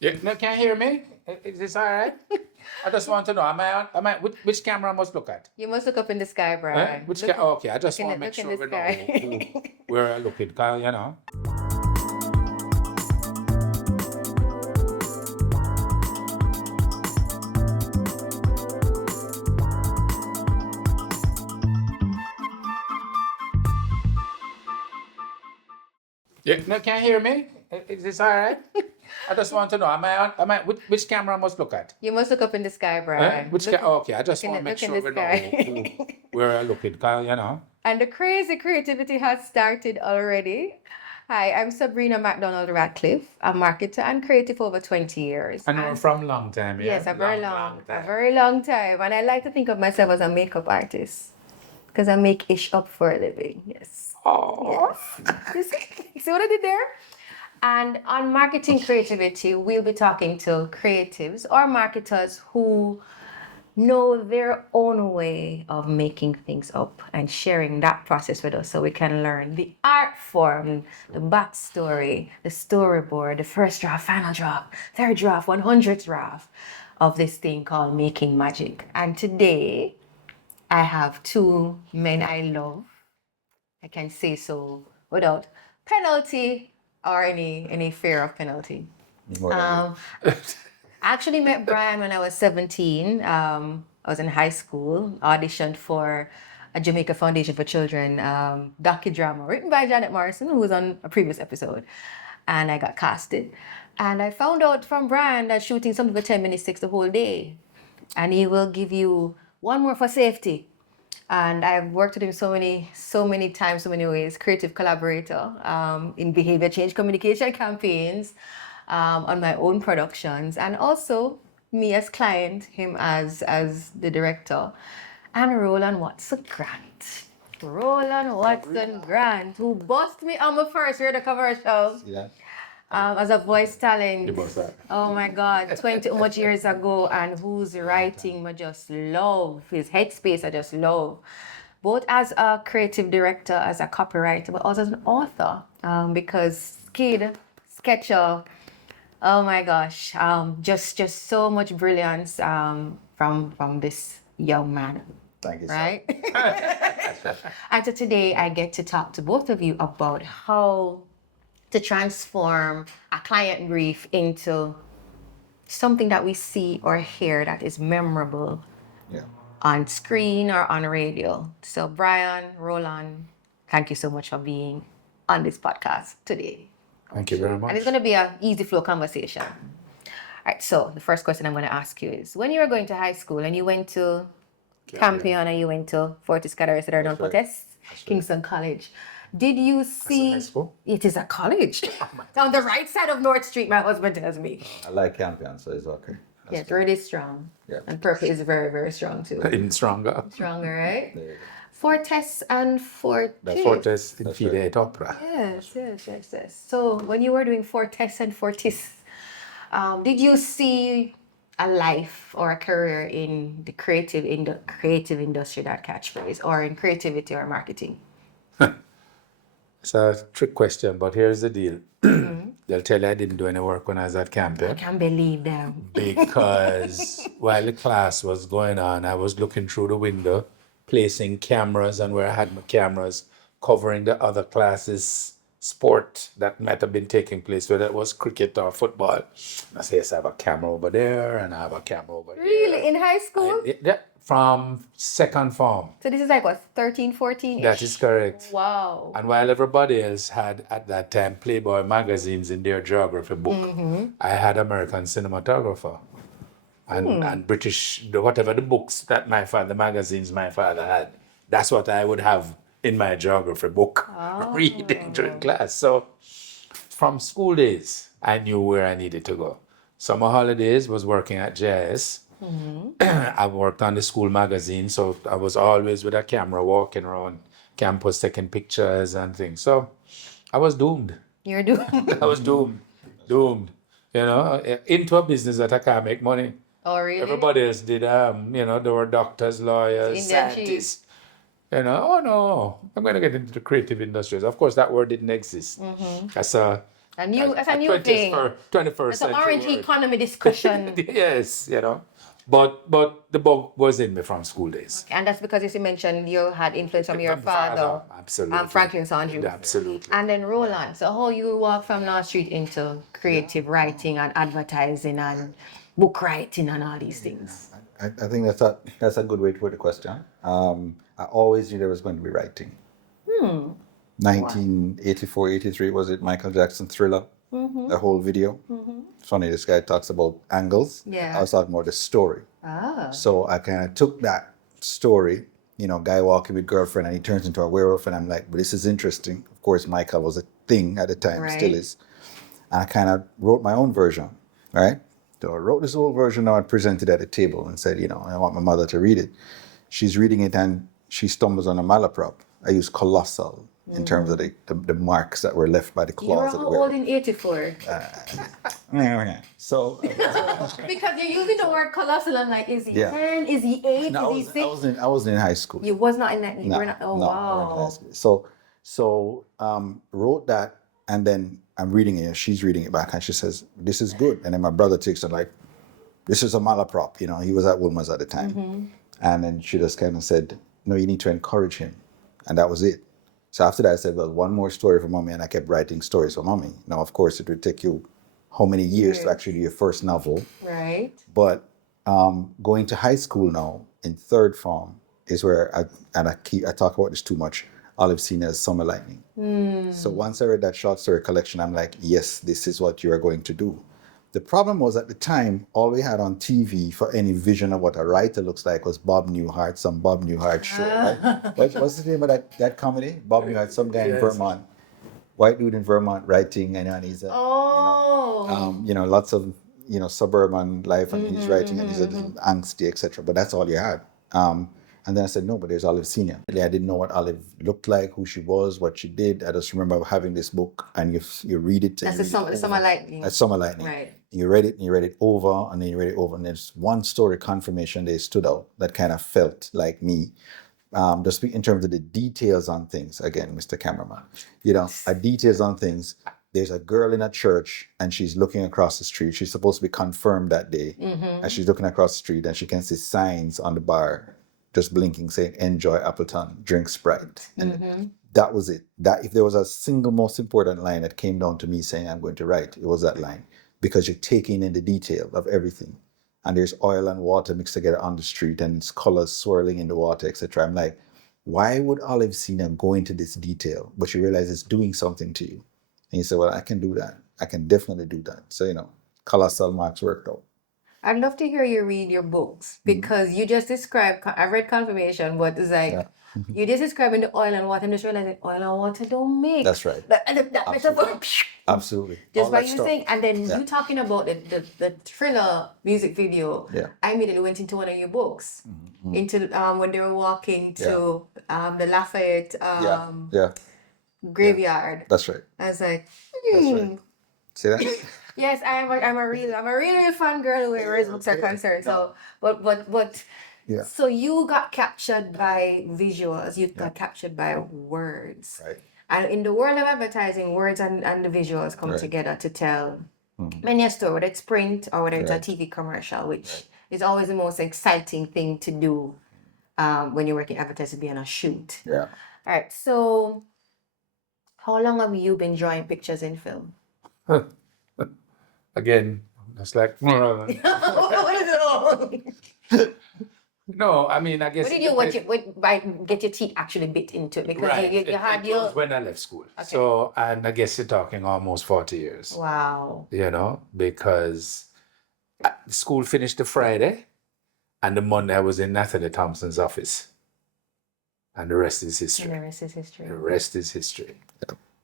Yeah, no, can you hear me? Is this all right? I just want to know, which camera I must look at? You must look up in the sky, Brian. Which Look, oh, okay, I just look want to make look in sure the we know sky. where I look at, 'cause, you know. Yeah, no, can you hear me? Is this all right? I just want to know, which camera I must look at? You must look up in the sky, Brian. Which Look, oh, okay, I just look want to make look in sure the we know sky. where I look at, 'cause, you know. And the crazy creativity has started already. Hi, I'm Sabrina McDonald Radcliffe. I'm marketer and creative for over 20 years. I know from long time, yeah? Yes, a very long, Long a time. very long time. And I like to think of myself as a makeup artist because I make ish up for a living. Yes. Oh. Yes. You see what I did there? And on marketing creativity, we'll be talking to creatives or marketers who know their own way of making things up and sharing that process with us so we can learn the art form, the backstory, the storyboard, the first draft, final draft, third draft, 100th draft of this thing called making magic. And today I have two men I love. I can say so without penalty or any fear of penalty. Um, I actually met Brian when I was 17. I was in high school, auditioned for a Jamaica Foundation for Children docudrama written by Janet Morrison, who was on a previous episode. And I got casted. And I found out from Brian that shooting something for 10 minutes takes the whole day. And he will give you one more for safety. And I've worked with him so many times, so many ways. Creative collaborator in behavior change communication campaigns, on my own productions, and also me as client, him as the director, and Roland Watson Grant. Roland Watson Grant, who bossed me on my first radio commercial. Yeah. As a voice talent. You must have. Oh my God, 20 much years ago, and whose writing I just love, his headspace I just love. Both as a creative director, as a copywriter, but also as an author. Because Skid, Sketcher, oh my gosh, just so much brilliance from this young man. Thank you, sir. Right? And so today I get to talk to both of you about how to transform a client brief into something that we see or hear that is memorable Yeah. on screen or on radio. So Brian, Roland, thank you so much for being on this podcast today. Thank you very And much. it's going to be an easy flow conversation. All right, so the first question I'm going to ask you is, when you were going to high school and you went to Campion and you went to Fortis Cadare Cedar That's right. Fortes, Kingston College, did you see... high school? It is a college. On the right side of North Street, my husband tells me. I like Campion, so it's okay. Yeah, it's really strong. Yeah. And Purple is very, very strong too. Even stronger. Stronger, right? There you go. Fortes and Fortis. Fortes in That's Fide right. et Opera. Yes. So when you were doing Fortes and Fortis, did you see a life or a career in the creative industry, that catchphrase, or in creativity or marketing? It's a trick question, but here's the deal. They'll tell you I didn't do any work when I was at camp, I can't believe them. because while the class was going on, I was looking through the window, placing cameras, and where I had my cameras covering the other classes' sport that might have been taking place, whether it was cricket or football. I say, yes, I have a camera over there, and I have a camera over there. Really? In high school? Yeah, from second form. So this is like what, 13, 14? That is correct. Wow. And while everybody else had at that time Playboy magazines in their geography book, I had American Cinematographer and British, whatever the books that the magazines my father had. That's what I would have in my geography book, reading during class. So from school days, I knew where I needed to go. Summer holidays was working at JS. I worked on the school magazine, so I was always with a camera walking around campus taking pictures and things. So I was doomed. You're doing... I was doomed. You know, into a business that I can't make money. Oh, really? Everybody else did, there were doctors, lawyers, Indian scientists. You know, oh no, I'm going to get into the creative industries. Of course, that word didn't exist. I saw That's a new thing. 21st It's an century orange word. economy discussion. Yes, but the bug was in me from school days. And that's because, as you mentioned, you had influence from your father, Absolutely. Franklin Sandrew. Absolutely. And then Roland. So how you walk from North Street into creative writing and advertising and book writing and all these things? I think that's a good way to put the question. I always knew there was going to be writing. 1984, 83, was it Michael Jackson Thriller? The whole video. It's funny, this guy talks about angles. Yeah. I was talking about the story. Ah. So I kind of took that story, guy walking with girlfriend and he turns into a werewolf, and I'm like, but this is interesting. Of course, Michael was a thing at the time, still is. And I kind of wrote my own version, right? So I wrote this whole version, now I presented at the table and said, I want my mother to read it. She's reading it and she stumbles on a malaprop. I use colossal in terms of the marks that were left by the You were claws. how old in 84? So Because you're using the word colossal. I'm like, is he Yeah. 10? Is he 8? no, Is he 6? I wasn't in high school. You was not in that. You No, were not. Oh, no, I wasn't in high wow. school. So wrote that, and then I'm reading it. She's reading it back, and she says, "This is good." And then my brother takes it like, "This is a malaprop." He was at Woolmer's at the time, and then she just kind of said, "No, you need to encourage him," and that was it. So after that, I said, "Well, one more story for mommy," and I kept writing stories for mommy. Now, of course, it would take you how many years to actually do your first novel, Right. but going to high school now in third form is where I talk about this too much. All I've seen is Summer Lightning. So once I read that short story collection, I'm like, yes, this is what you are going to do. The problem was at the time, all we had on TV for any vision of what a writer looks like was Bob Newhart, some Bob Newhart show. Right? What's the name of that comedy? Bob Newhart, some guy in Vermont, white dude in Vermont writing, and he's a, lots of suburban life, and he's writing, and he's a little angsty, etc. But that's all you had. And then I said, no, but there's Olive Senior. I didn't know what Olive looked like, who she was, what she did. I just remember having this book, and you read it. That's the Summer Lightning. That's Summer Lightning. Right. You read it, and you read it over, and then you read it over, and there's one story confirmation that stood out that kind of felt like me. Just in terms of the details on things. Again, Mr. Cameraman, details on things. There's a girl in a church and she's looking across the street. She's supposed to be confirmed that day. And she's looking across the street and she can see signs on the bar just blinking saying, "Enjoy Appleton, drink Sprite." And that was it. That if there was a single most important line that came down to me saying I'm going to write, it was that line. Because you're taking in the detail of everything. And there's oil and water mixed together on the street and it's colors swirling in the water, etc. I'm like, why would Olive Senior go into this detail? But you realize it's doing something to you. And you say, well, I can do that. I can definitely do that. So, colossal marks worked out. I'd love to hear you read your books because you just described, I read Confirmation, but it's like, you just describing the oil and water and just realizing oil and water don't mix. That's right. That metaphor. Absolutely. Just All by that you stuff. saying, and then you talking about the Thriller music video, I immediately went into one of your books, into when they were walking to the Lafayette graveyard. That's right. I was like, That's right. See that? yes, I'm a real fan girl where his books are concerned. So, but. Yeah. So you got captured by visuals, you got captured by words. Right. And in the world of advertising, words and the visuals come together to tell many a story, whether it's print or whether it's a TV commercial, which is always the most exciting thing to do when you're working advertising, be on a shoot. Yeah. All right. So how long have you been drawing pictures in film? Again, it's like, no, I mean, I guess. What did you get your teeth actually bit into it? Because you had it your. was when I left school. Okay. So, and I guess you're talking almost 40 years. Wow. Because school finished the Friday and the Monday I was in Natalie Thompson's office. And the rest is history. And the rest is history. The rest is history.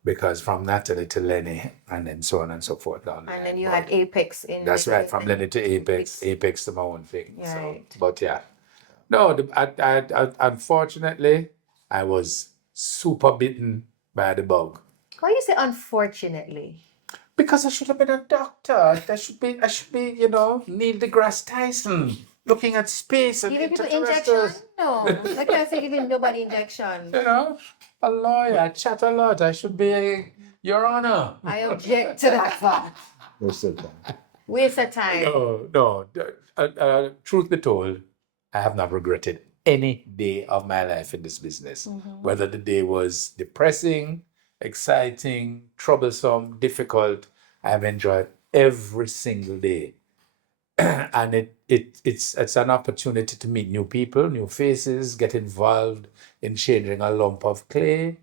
Because from Natalie to Lenny and then so on and so forth. And then you had Apex in. That's right, from Lenny to Apex to my own thing. Right. So, but yeah. No, I unfortunately, I was super bitten by the bug. Why you say unfortunately? Because I should have been a doctor. I should be, Neil deGrasse Tyson, looking at space and Giving people extraterrestrials. injection? No. I can't say giving nobody injection. A lawyer, I chat a lot. I should be Your Honor. I object to that fact. We're still time. Waste of time. No. Truth be told, I have not regretted any day of my life in this business. Whether the day was depressing, exciting, troublesome, difficult, I have enjoyed every single day. And it's an opportunity to meet new people, new faces, get involved in changing a lump of clay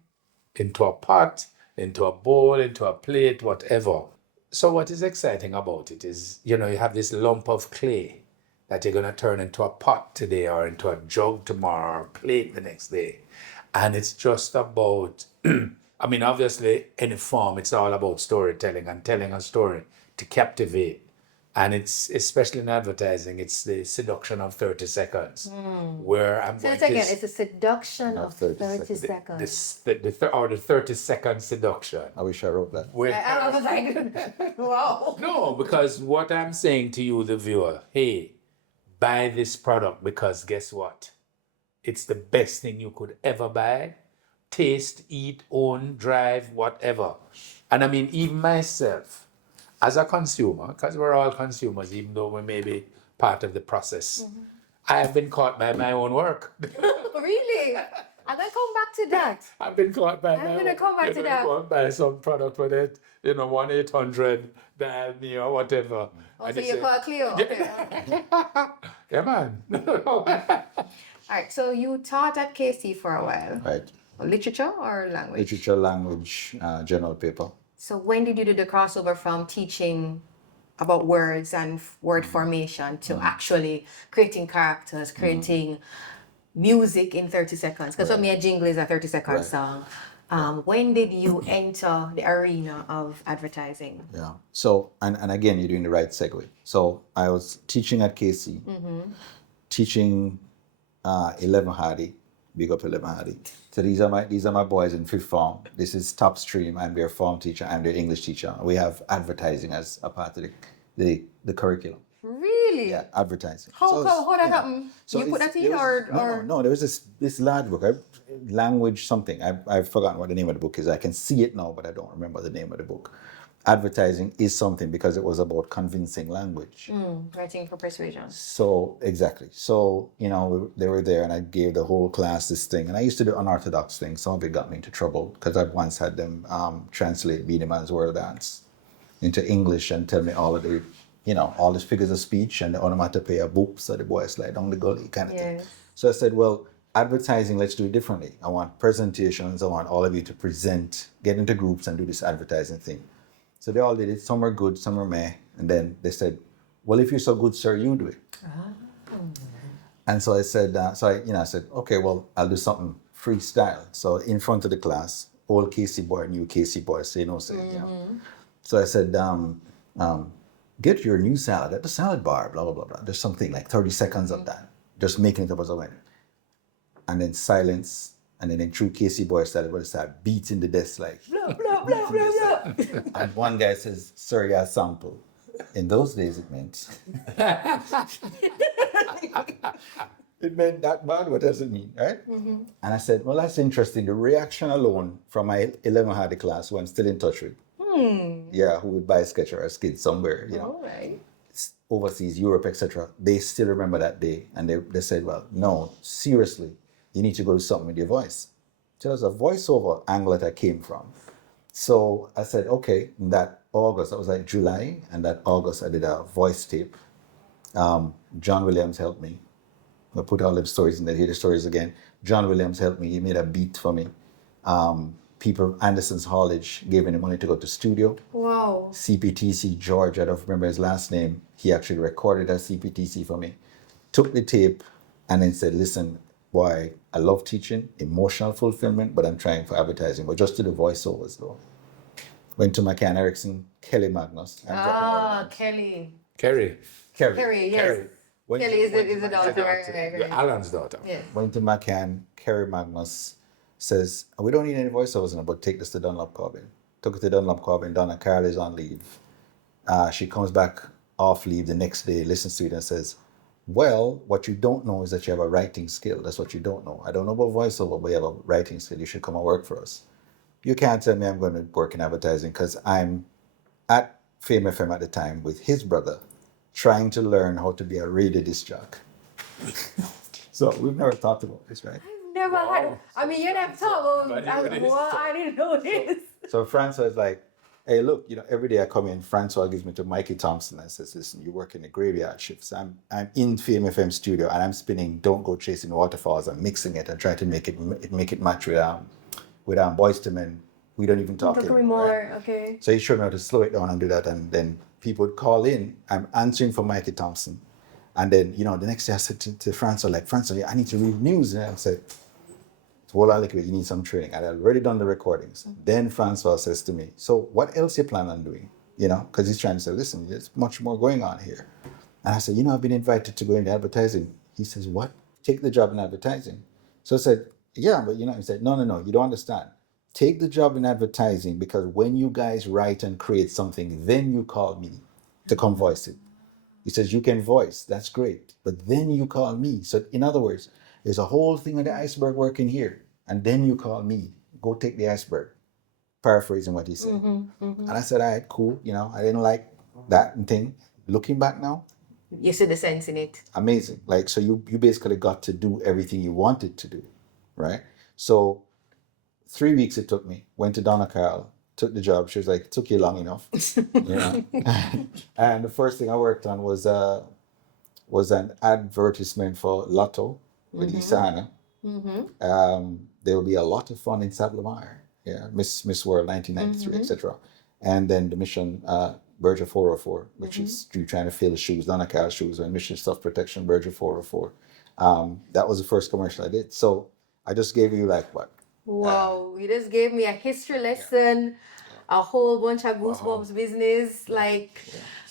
into a pot, into a bowl, into a plate, whatever. So what is exciting about it is, you have this lump of clay that you're going to turn into a pot today or into a jug tomorrow or a plate the next day. And it's just about, I mean, obviously, in a form, it's all about storytelling and telling a story to captivate. And it's, especially in advertising, it's the seduction of 30 seconds, where I'm So going it's again, to... it's a seduction of 30 30 seconds. The 30-second seduction. I wish I wrote that. Where, I was like, wow. no, because what I'm saying to you, the viewer, hey, buy this product because guess what? It's the best thing you could ever buy. Taste, eat, own, drive, whatever. And I mean, even myself, as a consumer, because we're all consumers, even though we may be part of the process, I have been caught by my own work. Really? I'm going to come back to that. I've been caught by I'm my gonna come back to that. Go and buy some product with it, 1-800 dial me or whatever. Oh, And so they you say, call Cleo? Okay. yeah, man. All right, so you taught at KC for a while. Right. Literature or language? Literature, language, general paper. So when did you do the crossover from teaching about words and word formation to actually creating characters, creating music in 30 seconds? Because for me, a jingle is a 30-second Right. song. When did you enter the arena of advertising? Yeah. So, and again, you're doing the right segue. So I was teaching at KC, teaching 11 Hardy. Big up 11 Hardy. So these are my boys in fifth form. This is top stream. I'm their form teacher. I'm their English teacher. We have advertising as a part of the curriculum. Really? Yeah, advertising. How that yeah. happened? So You put it's- that in there was- or? No, there was this large book, language something. I've forgotten what the name of the book is. I can see it now, but I don't remember the name of the book. Advertising is something because it was about convincing language. Writing for persuasion. So exactly. So they were there, and I gave the whole class this thing. And I used to do unorthodox things. Some of it got me into trouble because I once had them translate Beenie Man's World Dance into English and tell me all of the, all these figures of speech and the onomatopoeia boop, so the boy slide down the gully kind of thing. Yes. So I said, well, advertising, let's do it differently. I want presentations. I want all of you to present, get into groups and do this advertising thing. So they all did it. Some were good, some were meh. And then they said, well, if you're so good, sir, you do it. And so I said, I said, okay, well, I'll do something freestyle. So in front of the class, old Casey boy, new Casey boy, say no, say, So I said, get your new salad at the salad bar, blah, blah, blah, blah. There's something like 30 seconds of that. Just making it up as I went. And then silence. And then in true Casey boy style, it would start beating the desk like, blah, blah, blah, blah, blah. And one guy says, sir, you sample. In those days, it meant. It meant that bad. What does it mean, right? And I said, well, that's interesting. The reaction alone from my 11 Hardy class, who I'm still in touch with. Yeah, who would buy a sketch or a skid somewhere, All right. overseas, Europe, etc. They still remember that day. And they said, well, no, seriously, you need to go do something with your voice. So there's a voiceover angle that I came from. So I said, okay, in that August, that was like July, and that August I did a voice tape. John Williams helped me. I put all the stories in there, hear the stories again. John Williams helped me, he made a beat for me. People, Anderson's Haulage gave me the money to go to studio. Wow. CPTC George, I don't remember his last name, he actually recorded at CPTC for me. Took the tape and then said, listen, boy, I love teaching, emotional fulfillment, but I'm trying for advertising, but just to the voiceovers though. Went to McCann Erickson, Kelly Magnus. Kelly. Kerry. Kerry, yes. Kerry. Kelly is the daughter. Right. Alan's daughter. Yes. Went to McCann, Kerry Magnus says, we don't need any voiceovers now, but take this to Dunlop Corbin. Took it to Dunlop Corbin, Donna Carl is on leave. She comes back off leave the next day, listens to it and says, well, what you don't know is that you have a writing skill. That's what you don't know. I don't know about voiceover, but you have a writing skill. You should come and work for us. you can't tell me I'm going to work in advertising because I'm at Fame FM at the time with his brother trying to learn how to be a radio disc jock. So we've never talked about this, right? Never had. I mean, you never told me. I didn't know this. So Francois is like, hey, look, every day I come in, Francois gives me to Mikey Thompson and says, listen, you work in the graveyard shifts. I'm in Fame FM studio and I'm spinning Don't Go Chasing Waterfalls and mixing it and trying to make it match with Boys to Men. We don't even talk anymore. Right? Okay. So he showed me how to slow it down and do that. And then people would call in. I'm answering for Mikey Thompson. And then, the next day I said to Francois, Francois, I need to read news. And I said, hold on, you need some training. And I'd already done the recordings. Then Francois says to me, so what else you plan on doing? Because he's trying to say, listen, there's much more going on here. And I said, I've been invited to go into advertising. He says, what? Take the job in advertising. So I said, yeah, but he said, no, you don't understand. Take the job in advertising because when you guys write and create something, then you call me to come voice it. He says, you can voice, that's great. But then you call me. So in other words, there's a whole thing of the iceberg working here. And then you call me, go take the iceberg. Paraphrasing what he said. And I said, all right, cool. I didn't like that thing. Looking back now. You see the sense in it. Amazing. So you basically got to do everything you wanted to do, right? So 3 weeks it took me. Went to Donna Carl, took the job. She was like, it took you long enough. And the first thing I worked on was an advertisement for Lotto with Lisa Hanna. There will be a lot of fun in Saint Lamar. Yeah, Miss World 1993, etc. And then the Mission Berger 404, which is you trying to fill shoes, Donna Carl shoes, and Mission Self Protection Berger 404. That was the first commercial I did. So I just gave you what? Wow, you just gave me a history lesson, a whole bunch of goosebumps business.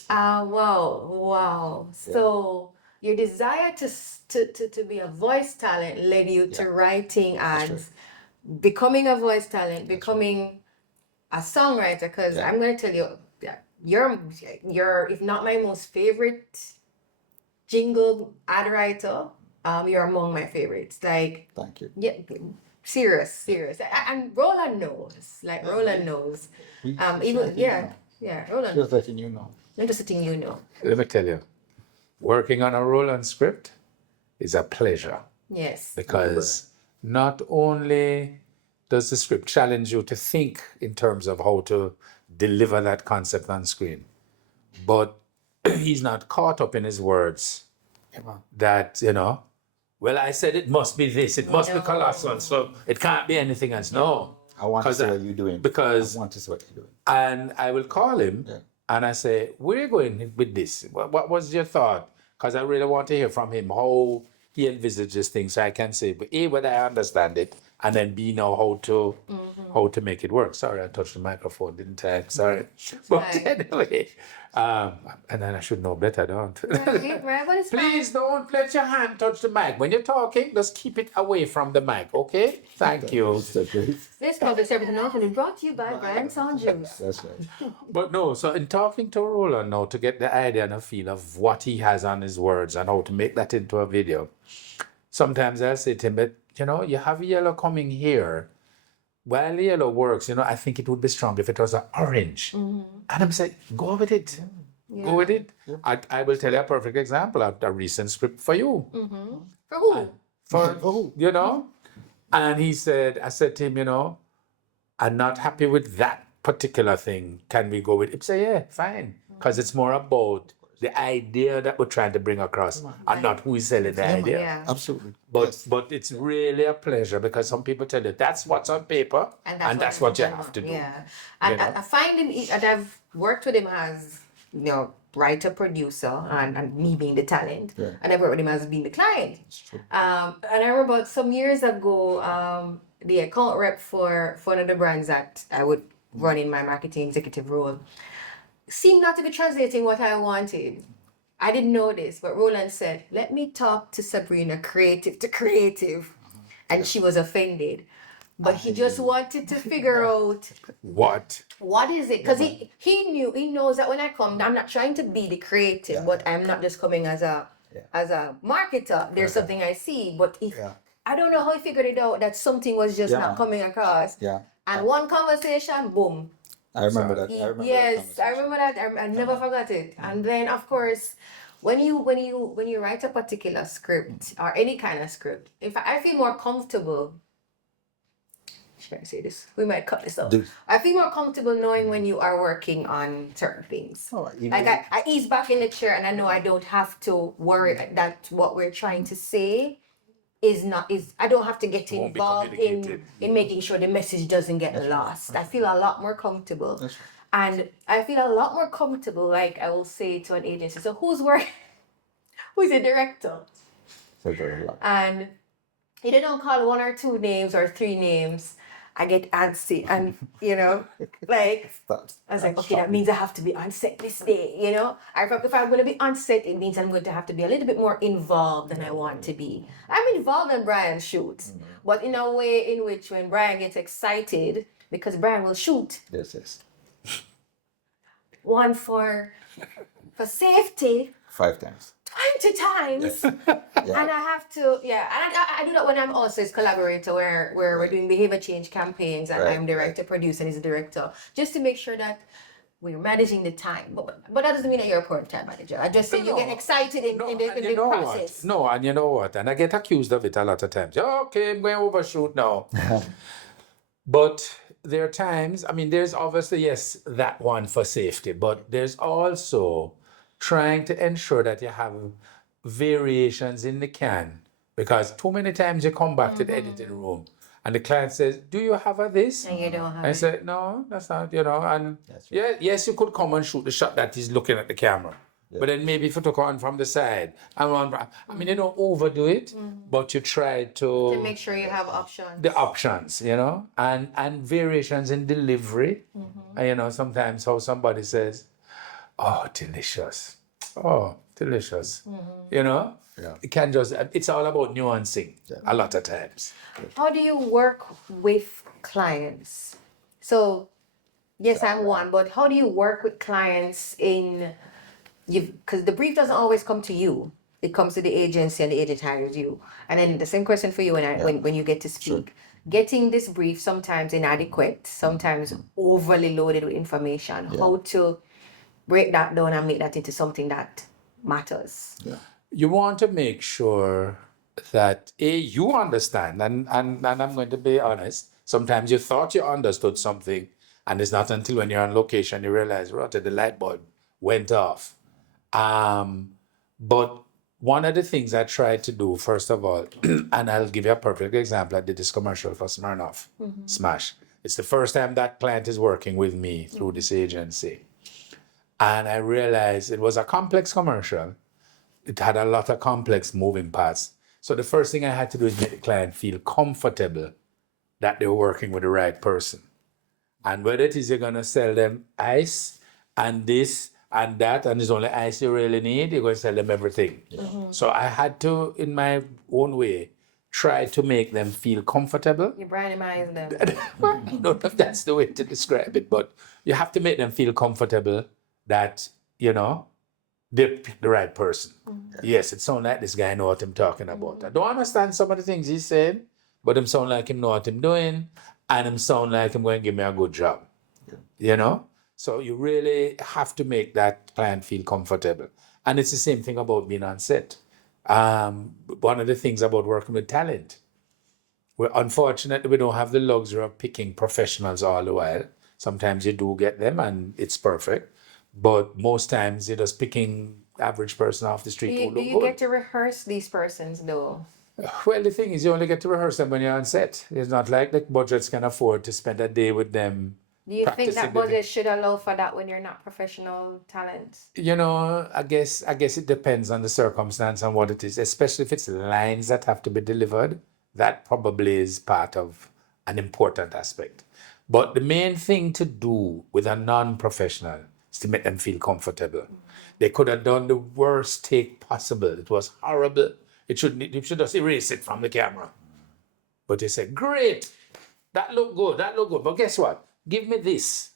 Wow. So your desire to be a voice talent led you to writing ads, becoming a voice talent, becoming a songwriter. Because I'm going to tell you, you're if not my most favorite jingle ad writer, you're among my favorites. Thank you. Yeah. Serious. And Roland knows. Roland knows. Roland Just letting you know. I'm just letting you know. Let me tell you, working on a Roland script is a pleasure. Yes. Because not only does the script challenge you to think in terms of how to deliver that concept on screen, but he's not caught up in his words that, well, I said it must be this, it must be colossal, so it can't be anything else. No. I want to see what you're doing. Because I want to see what you're doing. And I will call him and I say, where are you going with this? What was your thought? Because I really want to hear from him how he envisages things, so I can say, but A, whether I understand it, and then B, know how to make it work. Sorry, I touched the microphone, didn't I? Sorry. But anyway, and then I should know better, don't I? Right, but it's Please don't let your hand touch the mic. When you're talking, just keep it away from the mic, okay? Thank you. This public service announcement is brought to you by Brian Juste. That's right. But no, so in talking to Roland now to get the idea and a feel of what he has on his words and how to make that into a video, sometimes I'll say to him, but you have yellow coming here. While yellow works, I think it would be strong if it was an orange. And I'm saying, go with it. Yeah. Go with it. Yeah. I will tell you a perfect example of a recent script for you. For who? For who? And I said to him, I'm not happy with that particular thing. Can we go with it? He said, yeah, fine. Because it's more about the idea that we're trying to bring across and not who is selling the idea. Yeah. Absolutely. But it's really a pleasure because some people tell you that's what's on paper and that's what you have to do. Yeah. And I find him, and I've worked with him as, writer, producer, and me being the talent. Yeah. And I've worked with him as being the client. That's true. And I remember some years ago, the account rep for one of the brands that I would run in my marketing executive role seemed not to be translating what I wanted. I didn't know this, but Roland said, let me talk to Sabrina creative to creative. And she was offended. But he just wanted to figure out what is it? Because he knows that when I come, I'm not trying to be the creative, but I'm not just coming as a marketer. There's something I see, but I don't know how he figured it out that something was just not coming across. Yeah. And one conversation, boom. I remember that. I remember that Yes, I conversation. remember that. I never forgot it. And then, of course, when you write a particular script or any kind of script, in fact, I feel more comfortable. Should I say this? We might cut this out. I feel more comfortable knowing when you are working on certain things. Oh, even- Like I ease back in the chair and I know I don't have to worry that what we're trying to say is I don't have to get Won't be involved communicated. in making sure the message doesn't get lost. I feel a lot more comfortable. That's And I feel a lot more comfortable, like I will say to an agency, so who's the director? so very lot. And if they don't call one or two names or three names, I get antsy and like I was like, okay, that means I have to be on set this day, If I'm going to be on set, it means I'm going to have to be a little bit more involved than I want to be. I'm involved in Brian's shoots, but in a way in which when Brian gets excited, because Brian will shoot Yes. one for safety 5 times. 20 times. Yeah. And I have to, and I do that when I'm also his collaborator, where we're doing behavior change campaigns, and Right, I'm director, producer, and he's a director, just to make sure that we're managing the time. But that doesn't mean that you're a poor time manager. I just say you get excited in the process. No, and you know what? And I get accused of it a lot of times. Okay, I'm going to overshoot now. But there are times, there's obviously, yes, that one for safety, but there's also trying to ensure that you have variations in the can, because too many times you come back to the editing room and the client says, do you have a this? And you don't have I it. say, no, that's not, and That's right. yes, you could come and shoot the shot that he's looking at the camera. But then maybe if you took on from the side, you don't overdo it, but you try To make sure you have options. the options, and variations in delivery. And, sometimes how somebody says, oh, delicious. Oh, delicious. Yeah. It can it's all about nuancing a lot of times. How do you work with clients? So, yes, I'm one, but how do you work with clients because the brief doesn't always come to you. It comes to the agency and the agent hires you. And then the same question for you when you get to speak. Getting this brief sometimes inadequate, sometimes overly loaded with information. How to break that down and make that into something that matters. Yeah. You want to make sure that you understand, and I'm going to be honest, sometimes you thought you understood something, and it's not until when you're on location you realize, right, the light bulb went off. But one of the things I tried to do, first of all, and I'll give you a perfect example, I did this commercial for Smirnoff, Smash. It's the first time that client is working with me through this agency. And I realized it was a complex commercial. It had a lot of complex moving parts. So the first thing I had to do is make the client feel comfortable that they're working with the right person. And whether it is you're going to sell them ice and this and that, and it's only ice you really need, you're going to sell them everything. So I had to, in my own way, try to make them feel comfortable. You brandimize them. I don't know if that's the way to describe it, but you have to make them feel comfortable that, they pick the right person. Yes, it sounds like this guy know what I'm talking about. I don't understand some of the things he's saying, but him sound like him know what I'm doing, and him sound like him going to give me a good job. So you really have to make that client feel comfortable. And it's the same thing about being on set. One of the things about working with talent, unfortunately, we don't have the luxury of picking professionals all the while. Sometimes you do get them and it's perfect. But most times you're just picking average person off the street who Do look you good. get to rehearse these persons though? Well, the thing is, you only get to rehearse them when you're on set. It's not like the budgets can afford to spend a day with them. Do you think that practicing the budget should allow for that when you're not professional talents? I guess it depends on the circumstance and what it is, especially if it's lines that have to be delivered. That probably is part of an important aspect. But the main thing to do with a non-professional is to make them feel comfortable. They could have done the worst take possible. It was horrible. You should just erase it from the camera. But they said, great, that looked good. But guess what? Give me this,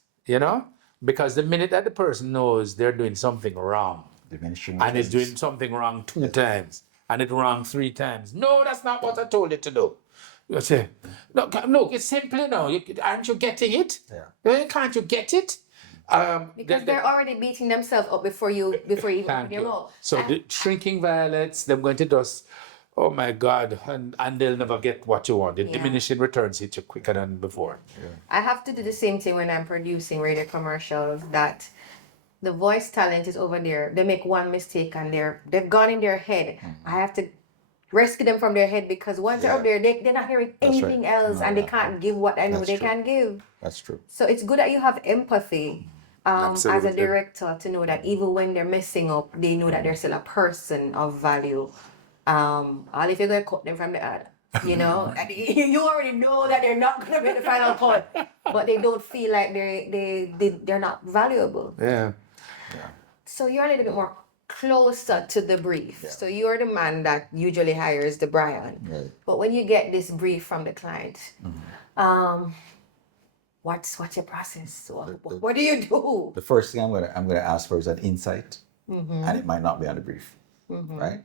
Because the minute that the person knows they're doing something wrong, Diminishing and is returns. doing something wrong 2 times, and it's wrong 3 times. No, that's not what I told you to do. You say, no, look, it's simple now. Aren't you getting it? Can't you get it? Because they're already beating themselves up before you even open your mouth. So the shrinking violets, they're going to just, oh my God, and they'll never get what you want. The diminishing returns hit you quicker than before. I have to do the same thing when I'm producing radio commercials, that the voice talent is over there. They make one mistake and they've gone in their head. I have to rescue them from their head, because once they're up there, they're not hearing anything else, and they can't give what I know they can give. That's true. So it's good that you have empathy as a director, to know that even when they're messing up, they know that they're still a person of value. All if you're going to cut them from the ad, you know, and you already know that they're not going to be the final cut, but they don't feel like they're not valuable. Yeah. So you're a little bit more closer to the brief. So you're the man that usually hires the Brian. Right. But when you get this brief from the client, what's your process? What do you do? The first thing I'm gonna ask for is an insight, and it might not be on the brief, right?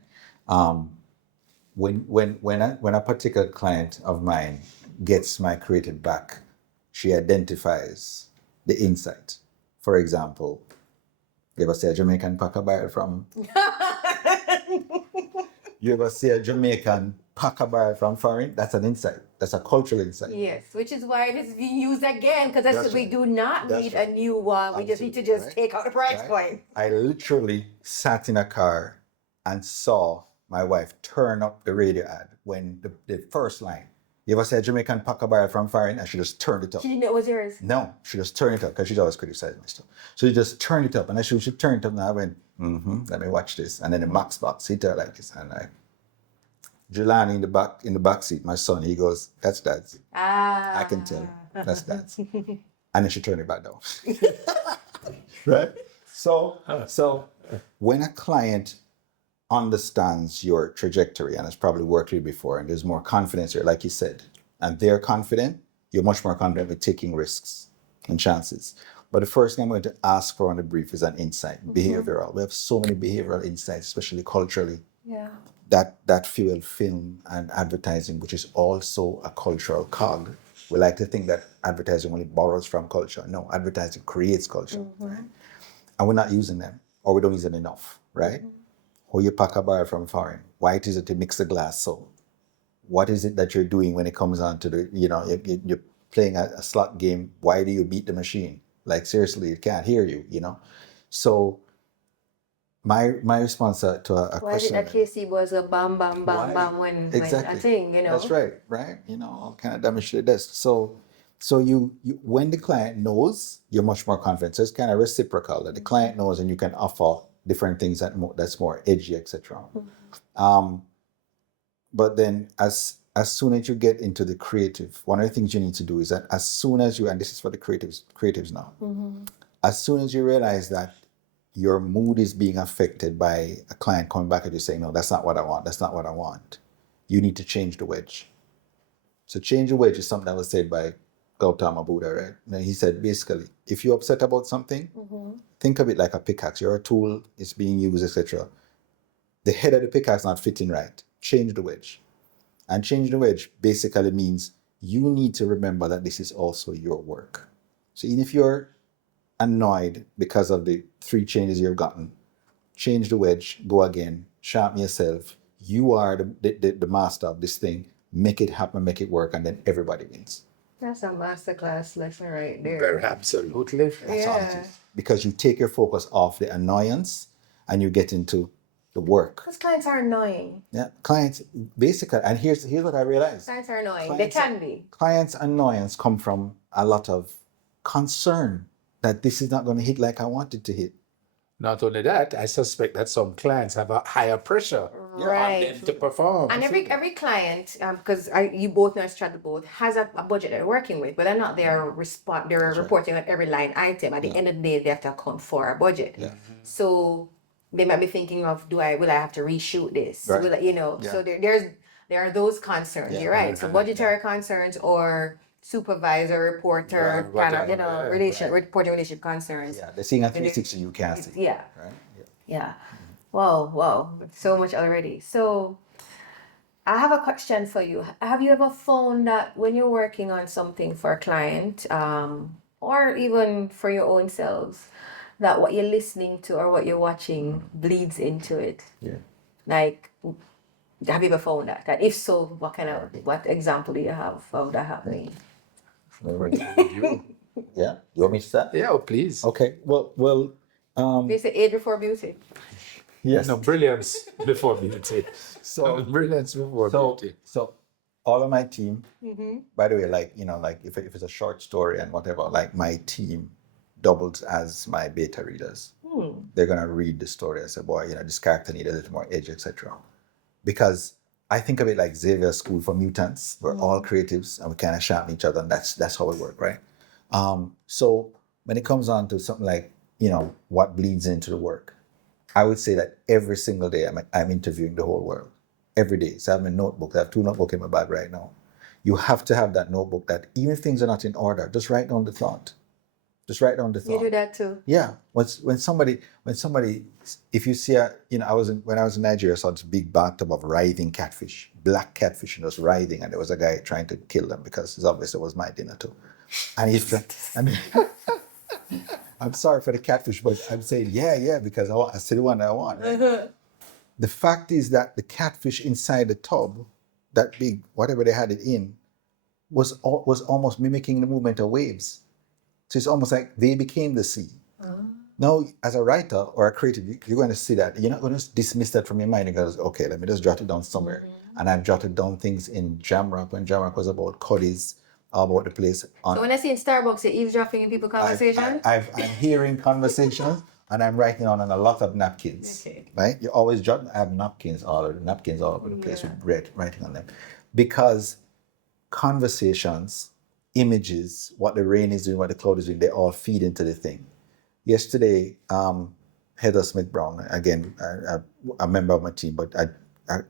When a particular client of mine gets my creative back, she identifies the insight. For example, you ever see a Jamaican pack a barrel from? You ever see a Jamaican pack a barrel from foreign? That's an insight. That's a cultural insight. Yes, which is why it is being used again, because we do not need a new one. We just need to take out the price point. I literally sat in a car and saw my wife turn up the radio ad when the first line. You ever say a Jamaican pack a barrel from foreign? And she just turned it up. She didn't know it was yours. No, she just turned it up, because she's always criticizing me stuff. So she just turned it up, and she turned it up, and I went, let me watch this. And then the Max box hit her like this, and Jelani in the back seat, my son, he goes, that's Dad's. I can tell. That's Dad's. And then she turned it back down. Right? So when a client understands your trajectory and has probably worked with you before, and there's more confidence here, like you said, and they're confident, you're much more confident with taking risks and chances. But the first thing I'm going to ask for on the brief is an insight, behavioral. We have so many behavioral insights, especially culturally, that fuel film and advertising, which is also a cultural cog. We like to think that advertising only borrows from culture. No, advertising creates culture, right? And we're not using them, or we don't use them enough, right? How you pack a barrel from foreign? Why it is it to mix the glass so? What is it that you're doing when it comes on to the, you're playing a slot game? Why do you beat the machine? Like, seriously, it can't hear you, So my response to a Why question. did that KC was a bam, bam, bam, bam when a thing, That's right? All kind of damage to the desk. So you when the client knows, you're much more confident. So it's kind of reciprocal, that the client knows and you can offer different things that's more edgy, etc. But then as soon as you get into the creative, one of the things you need to do is that as soon as you, and this is for the creatives now, as soon as you realize that your mood is being affected by a client coming back at you saying, no, that's not what I want, that's not what I want, you need to change the wedge. So change the wedge is something that was said by Gautama Buddha, right? And he said, basically, if you're upset about something, think of it like a pickaxe. You're a tool, it's being used, etc. The head of the pickaxe not fitting right. Change the wedge. And change the wedge basically means you need to remember that this is also your work. So even if you're annoyed because of the 3 changes you've gotten, change the wedge, go again, sharpen yourself. You are the master of this thing. Make it happen, make it work, and then everybody wins. That's a masterclass lesson right there. Very absolutely. That's all it is. Because you take your focus off the annoyance and you get into the work. Because clients are annoying. Yeah, clients basically, and here's what I realized. Clients are annoying. They can be. Clients' annoyance come from a lot of concern that this is not going to hit like I want it to hit. Not only that, I suspect that some clients have a higher pressure on them to perform. And every client, because you both know, Strata both, has a budget they're working with, but they're not there reporting on every line item. At the end of the day, they have to account for a budget. Yeah. So they might be thinking of, will I have to reshoot this? Right. So there are those concerns. You're right. So budgetary concerns or supervisor, reporter, reporting relationship concerns. Yeah, they're seeing a 360 you can't see. Yeah. Right? Yeah. Wow. So much already. So I have a question for you. Have you ever found that when you're working on something for a client, or even for your own selves, that what you're listening to or what you're watching bleeds into it? Yeah. Like, have you ever found that? And if so, what example do you have of that happening? You. Yeah. You want me to start? Yeah, oh, please. Okay. Well. They say age before beauty. Yes. No, brilliance before beauty. So Brilliance before beauty. So all of my team, by the way, like, like if it's a short story and whatever, like my team doubles as my beta readers. They're gonna read the story. I say, boy, this character needs a little more edge, etc. Because I think of it like Xavier School for Mutants. We're all creatives and we kind of sharpen each other, and that's how we work, right? So when it comes on to something like, what bleeds into the work, I would say that every single day I'm interviewing the whole world. Every day. So I have my notebook. I have 2 notebooks in my bag right now. You have to have that notebook that even if things are not in order, just write down the thought. Just write down the thought. You do that too. Yeah. When somebody, if you see when I was in Nigeria, I saw this big bathtub of writhing catfish, black catfish, and it was writhing, and there was a guy trying to kill them because it's obvious it was my dinner too. And he's like, I'm sorry for the catfish, but I'm saying, yeah, because I still the one that I want. Right? The fact is that the catfish inside the tub, that big, whatever they had it in, was almost mimicking the movement of waves. So it's almost like they became the sea. Now, as a writer or a creative, you're going to see that. You're not going to dismiss that from your mind. You're going to say, okay, let me just jot it down somewhere. And I've jotted down things in Jamrock when Jamrock was about Cuddies, about the place. So when I see in Starbucks, you're eavesdropping in people's conversations? I'm hearing conversations and I'm writing on a lot of napkins. Okay. Right? You always jot. I have napkins all over the place with writing on them, because conversations, images, what the rain is doing, what the cloud is doing, they all feed into the thing. Yesterday, Heather Smith Brown, again, a member of my team, but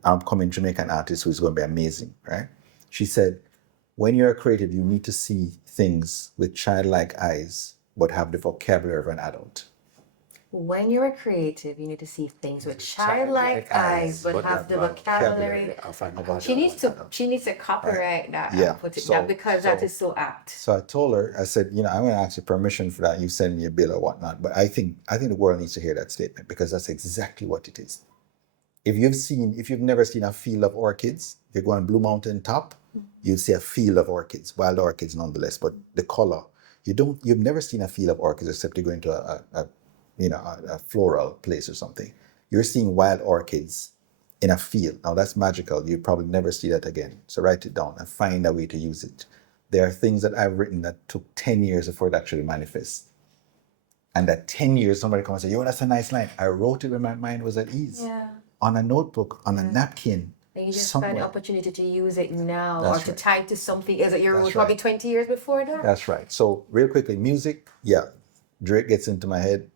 I'm coming to make an artist who's going to be amazing, right? She said, when you're a creative, you need to see things with childlike eyes, but have the vocabulary of an adult. When you're a creative, you need to see things with childlike eyes, but have the vocabulary of an adult. She needs to copyright that and put it down, because that is so apt. So I told her, I said, I'm going to ask you permission for that. You send me a bill or whatnot. But I think the world needs to hear that statement, because that's exactly what it is. If you've never seen a field of orchids, if you go on Blue Mountain top, you'll see a field of orchids, wild orchids nonetheless, but the color, you've never seen a field of orchids except you go into a floral place or something. You're seeing wild orchids in a field. Now that's magical. You probably never see that again. So write it down and find a way to use it. There are things that I've written that took 10 years before it actually manifests. And that 10 years, somebody comes and say, yo, that's a nice line. I wrote it when my mind was at ease. Yeah. On a notebook, on a napkin. And you just find the opportunity to use it now, That's or to tie it to something else that you wrote probably 20 years before that. That's right. So real quickly, music, Drake gets into my head.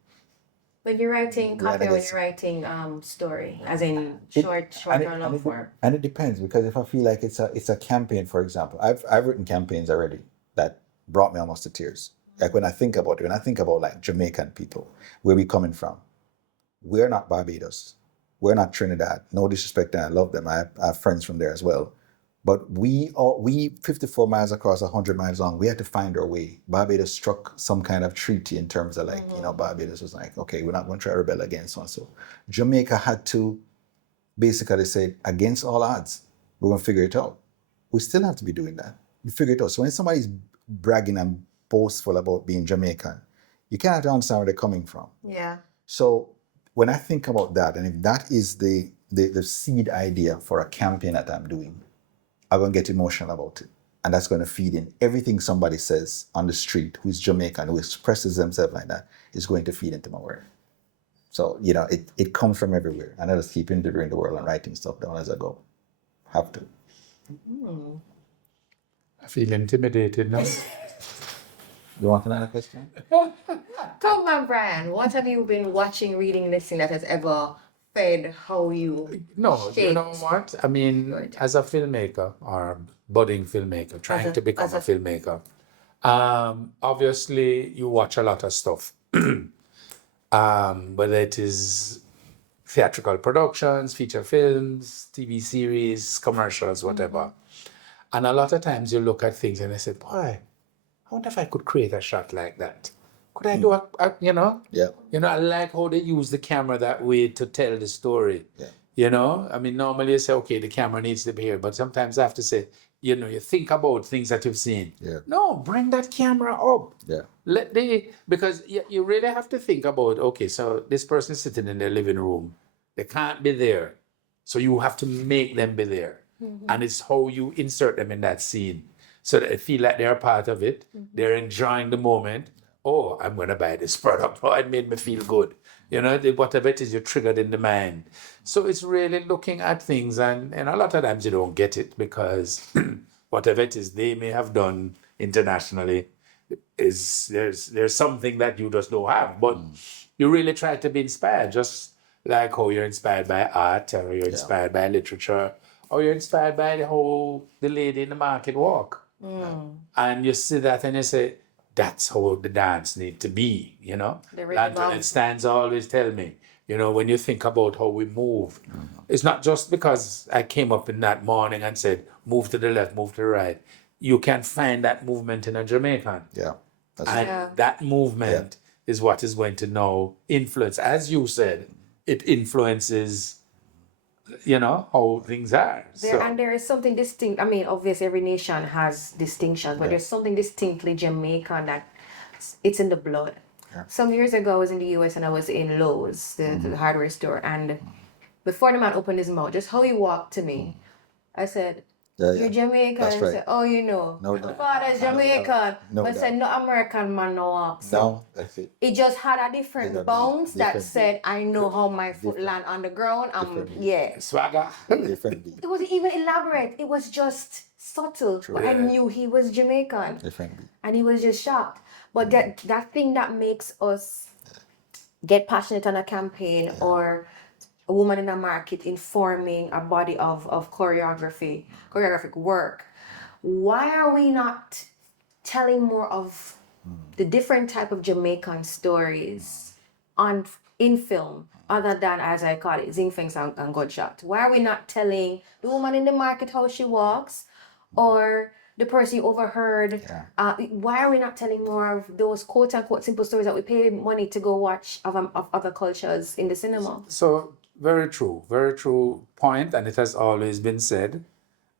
When you're writing copy, or when you're writing story, as in short or long form. And it depends, because if I feel like it's a campaign, for example, I've written campaigns already that brought me almost to tears. Like when I think about like Jamaican people, where we coming from, we're not Barbados. We're not Trinidad. No disrespect, and I love them. I have friends from there as well. But we 54 miles across, 100 miles long, we had to find our way. Barbados struck some kind of treaty in terms of like, Barbados was like, okay, we're not going to try to rebel against so-and-so. Jamaica had to basically say, against all odds, we're going to figure it out. We still have to be doing that. We figure it out. So when somebody's bragging and boastful about being Jamaican, you kind of have to understand where they're coming from. Yeah. So when I think about that, and if that is the seed idea for a campaign that I'm doing, I'm going to get emotional about it. And that's going to feed in. Everything somebody says on the street who's Jamaican, who expresses themselves like that, is going to feed into my work. So, it comes from everywhere. And I just keep interviewing the world and writing stuff down as I go. Have to. I feel intimidated now. You want another question? Come on, Brian. What have you been watching, reading, listening that has ever fed how you No, shaped? you know what? I mean, as a filmmaker or budding filmmaker, trying to become a filmmaker, obviously you watch a lot of stuff. Whether it is theatrical productions, feature films, TV series, commercials, whatever. And a lot of times you look at things and I say, boy, I wonder if I could create a shot like that. Could I do you know? Yeah. You know, I like how they use the camera that way to tell the story. Yeah. You know, I mean, normally you say, okay, the camera needs to be here, but sometimes I have to say, you know, you think about things that you've seen. Yeah. No, bring that camera up. Yeah. Because you really have to think about, okay, so this person is sitting in their living room. They can't be there. So you have to make them be there. And it's how you insert them in that scene so that they feel like they're a part of it. They're enjoying the moment. Oh, I'm going to buy this product. Oh, it made me feel good. You know, whatever it is, you're triggered in the mind. So it's really looking at things, and a lot of times you don't get it because whatever it is they may have done internationally is there's something that you just don't have. But you really try to be inspired, just like how you're inspired by art, or you're inspired by literature, or you're inspired by the lady in the market walk. And you see that and you say, that's how the dance need to be, you know. Lantern stands always tell me, you know, when you think about how we move, it's not just because I came up in that morning and said, move to the left, move to the right. You can find that movement in a Jamaican. Yeah. That movement is what is going to now influence, as you said, it influences, you know, how things are. And there is something distinct. I mean, obviously every nation has distinctions, but there's something distinctly Jamaican that it's in the blood. Some years ago, I was in the US and I was in Lowe's, the hardware store, and before the man opened his mouth, just how he walked to me, I said, you're Jamaican. That's right. He said, oh, you know. No, My father's Jamaican. But doubt. said, no American man no accent. No, that's it. It just had a different bounce that said, I know how my foot land on the ground. Swagger. Different beat. It wasn't even elaborate. It was just subtle. But I knew he was Jamaican. Different beat. And he was just shocked. But that thing that makes us get passionate on a campaign or a woman in a market informing a body of choreographic work. Why are we not telling more of the different type of Jamaican stories in film, other than, as I call it, Zing Fengs and Godshot? Why are we not telling the woman in the market how she walks, or the person you overheard? Why are we not telling more of those quote-unquote simple stories that we pay money to go watch of other cultures in the cinema? So very true point, and it has always been said,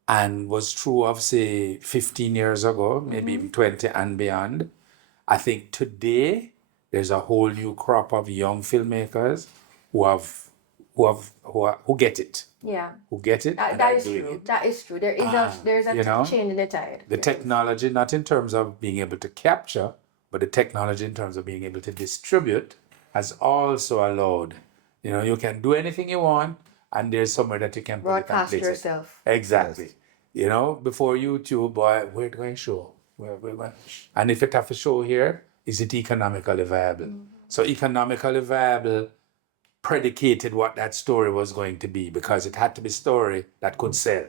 and was true of, say, 15 years ago, maybe even 20 and beyond. I think today there's a whole new crop of young filmmakers who get it. Yeah. Who get it? That is true. That is true. There's a change in the tide. The technology, not in terms of being able to capture, but the technology in terms of being able to distribute, has also allowed. You know, you can do anything you want, and there's somewhere that you can broadcast yourself. Exactly. Yes. You know, before YouTube, boy, where do I show? Where going? And if it have a show here, is it economically viable? So economically viable predicated what that story was going to be, because it had to be a story that could sell,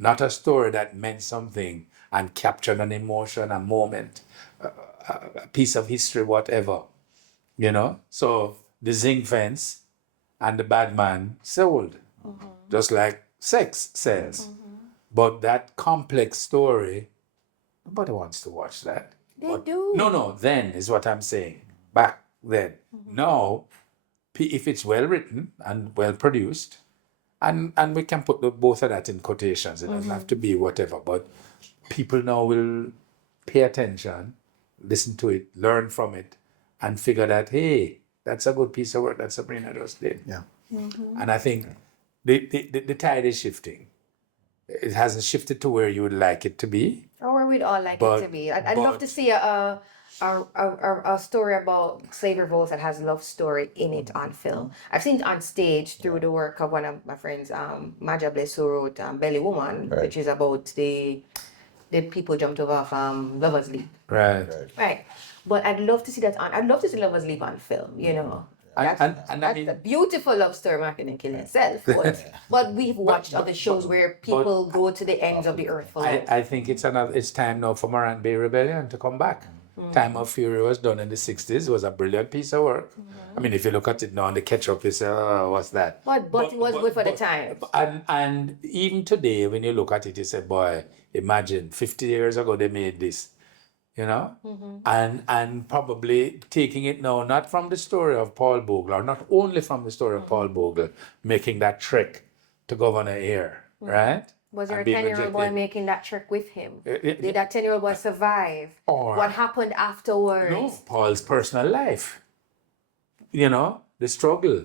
not a story that meant something and captured an emotion, a moment, a piece of history, whatever. You know, so the zinc fence and the bad man sold, just like sex sells. But that complex story, nobody wants to watch that. They do. No, then is what I'm saying. Back then. Now, if it's well written and well produced, and we can put both of that in quotations, it doesn't have to be whatever, but people now will pay attention, listen to it, learn from it, and figure that, hey, that's a good piece of work that Sabrina just did. Yeah. And I think the tide is shifting. It hasn't shifted to where you would like it to be. Or where we'd all like it to be. I'd love to see a story about slave revolts that has love story in it on film. I've seen it on stage through the work of one of my friends, Maja Bless, who wrote Belly Woman, which is about the people jumped over Lover's Leap. Right. But I'd love to see that I'd love to see Lover's Leap on film, you know. That's a beautiful love story, Martin and Killing Itself. But we've watched other shows where people go to the ends of the earth for love. I think it's time now for Morant Bay Rebellion to come back. Time of Fury was done in the 60s. It was a brilliant piece of work. I mean, if you look at it now and the catch up, you say, oh, what's that? But it was good for the time. And even today, when you look at it, you say, boy, imagine 50 years ago they made this, you know? And probably taking it now, not from the story of Paul Bogle, or not only from the story of Paul Bogle, making that trek to Governor Eyre, right? Was there And a being 10-year-old boy rejected. making that trek with him? It- Did that 10-year-old boy survive? Or- What happened afterwards? No, Paul's personal life. You know, the struggle.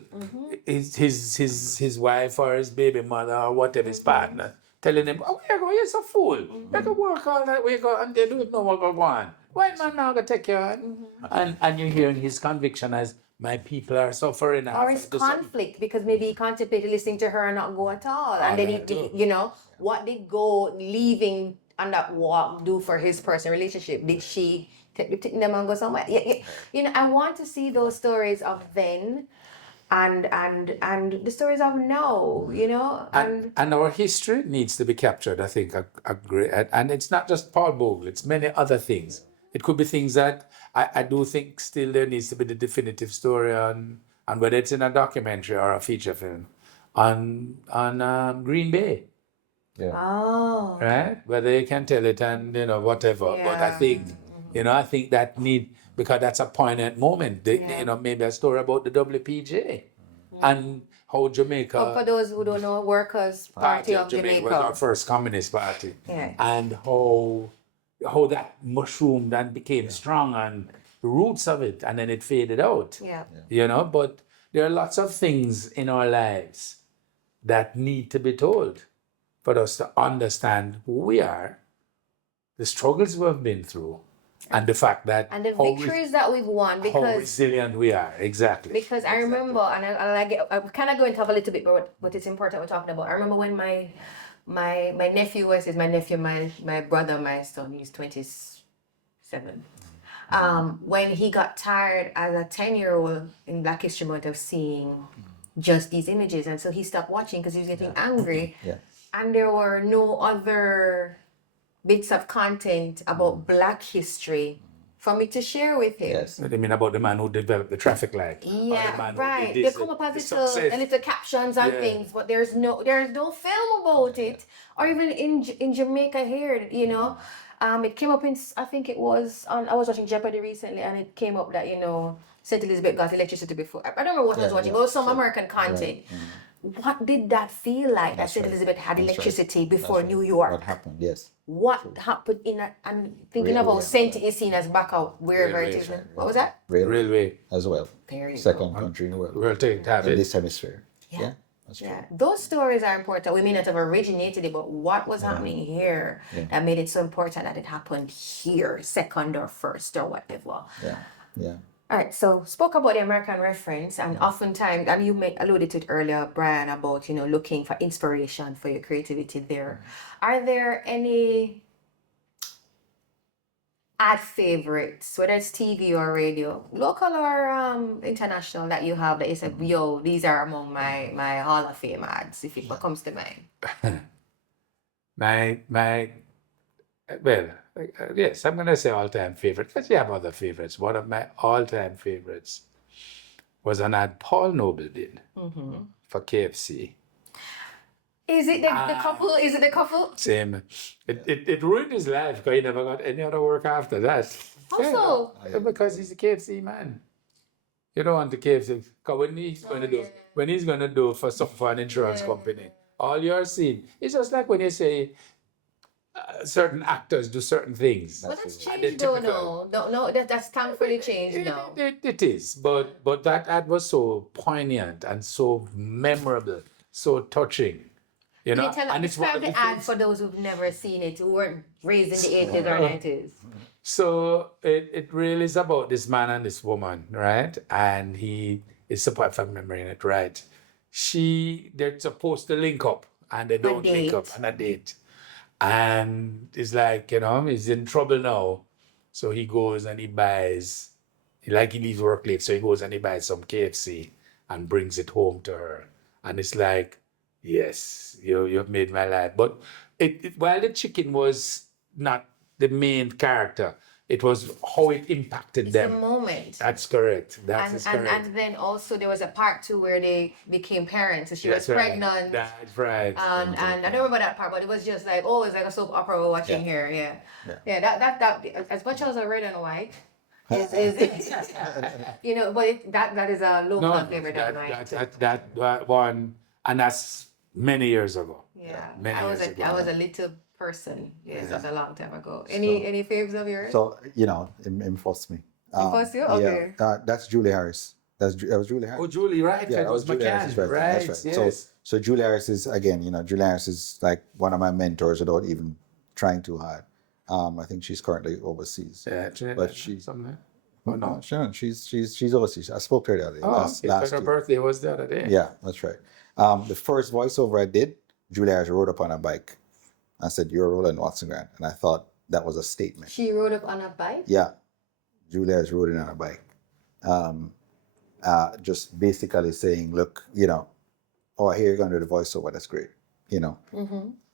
His wife or his baby mother or whatever his partner telling him, oh, where you go? You're so fool. You can work all that way go and they don't know what go on. Why man now gonna take care of it? And you're hearing his conviction as my people are suffering. I Or have his to do something." conflict, because maybe he contemplated listening to her and not go at all. And then that too. you know, what did go leaving on that walk do for his personal relationship? Did she take them and go somewhere? You know, I want to see those stories of then and the stories of now, you know? And our history needs to be captured, I think, a great, and it's not just Paul Bogle, it's many other things. It could be things that I do think still there needs to be the definitive story on whether it's in a documentary or a feature film, on Green Bay, Yeah. Oh. right? Whether you can tell it and, you know, whatever. But I Yeah. think, you know, I think that because that's a poignant moment, you know, maybe a story about the WPJ and how Jamaica... For those who don't know, Workers' Party of was Jamaica. our first communist party. Yeah. And how that mushroomed and became strong and the roots of it, and then it faded out. Yeah. You know, but there are lots of things in our lives that need to be told for us to understand who we are, the struggles we've been through, and the fact that And the how victories that we've won, how because resilient we are. Exactly. Because I remember, and I'm kind of going to have a little bit, but it's important we're talking about. I remember when my nephew my brother, my son, he's 27. When he got tired as a 10-year-old in Black History Month of seeing just these images, and so he stopped watching because he was getting angry. Yeah. And there were no other bits of content about Black history for me to share with him. Yes. What do you mean about the man who developed the traffic light? Or the Yeah, man who right. did They this, come up the as success? little captions and Yeah. things, but there's no film about it, or even in Jamaica here, you know. It came up in, I think it was I was watching Jeopardy recently, and it came up that, you know, St. Elizabeth got electricity before. I don't remember what I was watching. It was some American content. What did that feel like that St. Elizabeth had electricity before New York? What happened? Yes. What happened in that? I'm thinking Railway about and Saint all is seen as back out wherever it Railway, is. right. What was that? Railway. As well. There you Second country in the world. We'll take have In it. this hemisphere. Yeah. Yeah. That's true. Yeah, those stories are important. We may not have originated it, but what was happening here that made it so important that it happened here, second or first or whatever. Yeah. Yeah. All right, so spoke about the American reference, and oftentimes, and you alluded to it earlier, Brian, about, you know, looking for inspiration for your creativity there. Are there any ad favorites, whether it's TV or radio, local or international, that you have that you said, yo, these are among my Hall of Fame ads, if it comes to mind? Yes, I'm gonna say all-time favorite, but you have other favorites. One of my all-time favorites was an ad Paul Noble did for KFC. Is it the couple? Is it the couple? Same. It ruined his life because he never got any other work after that. How so? Because he's a KFC man. You don't want the KFC. Because when he's gonna do for an insurance company, all you're seeing, it's just like when you say certain actors do certain things. Well, that's And changed they're though, no, that's thankfully changed now. It is, but that ad was so poignant and so memorable, so touching. You know, Can you describe the ad for those who've never seen it, who weren't raised in the 80s or 90s? So it really is about this man and this woman, right? And he is supposed, if I'm remembering it right, they're supposed to link up and they don't link up on a date. And it's like, you know, he's in trouble now. So he goes and he buys, he leaves work late, so he goes and he buys some KFC and brings it home to her. And it's like, yes, you've made my life. But while the chicken was not the main character, It was how it impacted The them. moment. That's correct. That And, is and correct. and then also there was a part 2 where they became parents. So she was That's right. pregnant. That's right. And I don't remember that part, but it was just like, oh, it's like a soap opera we're watching here. Yeah. That as much as a red and white is you know, but that is a local No, favorite of mine. that one, and that's many years ago. Yeah, Many I was years ago. I was a little person. Yes, that's a long time ago. Any faves of yours? So, it forced me. First you? Okay. Yeah, that's Julie Harris. That was Julie Harris. Oh, Julie, right? Yeah, It that was was Julie McCann, Harris's birthday. right? That's right. Yes. So Julie Harris is, again, Julie Harris is like one of my mentors without even trying too hard. I think she's currently overseas. Yeah, But she, something. Oh no. she's overseas. I spoke to her the other day, Oh, last her year. birthday was the other day. Yeah, that's right. The first voiceover I did, Julie Harris rode up on a bike. I said, "You're Roland Watson Grant," and I thought that was a statement. She rode up on a bike? Yeah, Julie Harris rode in on a bike. Just basically saying, look, oh, I hear you're going to do the voiceover. That's great.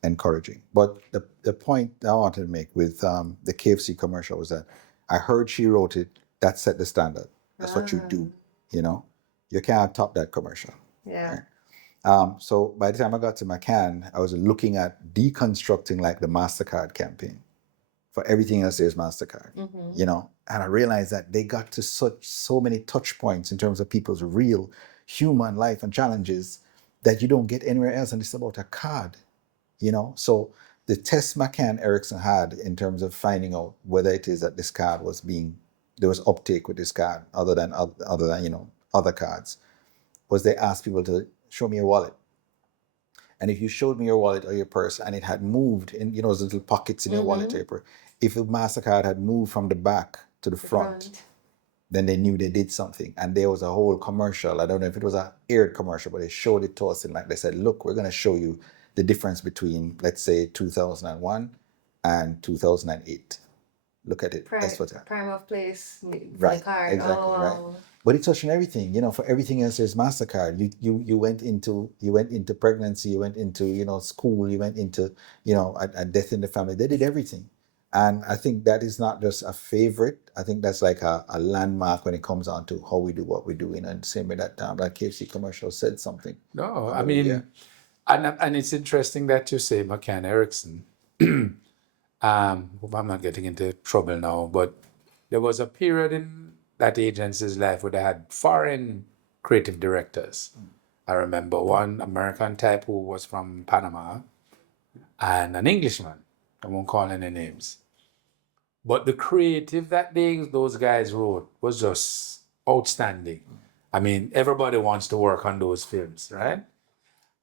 Encouraging. But the point I wanted to make with the KFC commercial was that I heard she wrote it. That set the standard. That's what you do. You can't top that commercial. Yeah. Right? So by the time I got to McCann, I was looking at deconstructing like the MasterCard campaign. For everything else, there's MasterCard. And I realized that they got to so many touch points in terms of people's real human life and challenges that you don't get anywhere else, and it's about a card. So the test McCann Erickson had in terms of finding out whether it is that this card there was uptake with this card other than other cards, was they asked people to show me your wallet. And if you showed me your wallet or your purse and it had moved in, those little pockets in your wallet paper, if the MasterCard had moved from the back to the front, then they knew they did something. And there was a whole commercial. I don't know if it was an aired commercial, but they showed it to us. And like they said, look, we're going to show you the difference between, let's say, 2001 and 2008. Look at it. That's what Prime of place, right, the card. exactly, right. But it's touching everything. For everything else, there's MasterCard. You went into pregnancy, you went into school, you went into a death in the family. They did everything, and I think that is not just a favorite. I think that's like a landmark when it comes on to how we do what we do. And the same way that KFC commercial said something. No, I mean, and it's interesting that you say McCann Erickson. Hope I'm not getting into trouble now, but there was a period in that agency's life where they had foreign creative directors. I remember one American type who was from Panama and an Englishman. I won't call any names. But the creative that those guys wrote was just outstanding. I mean, everybody wants to work on those films, right?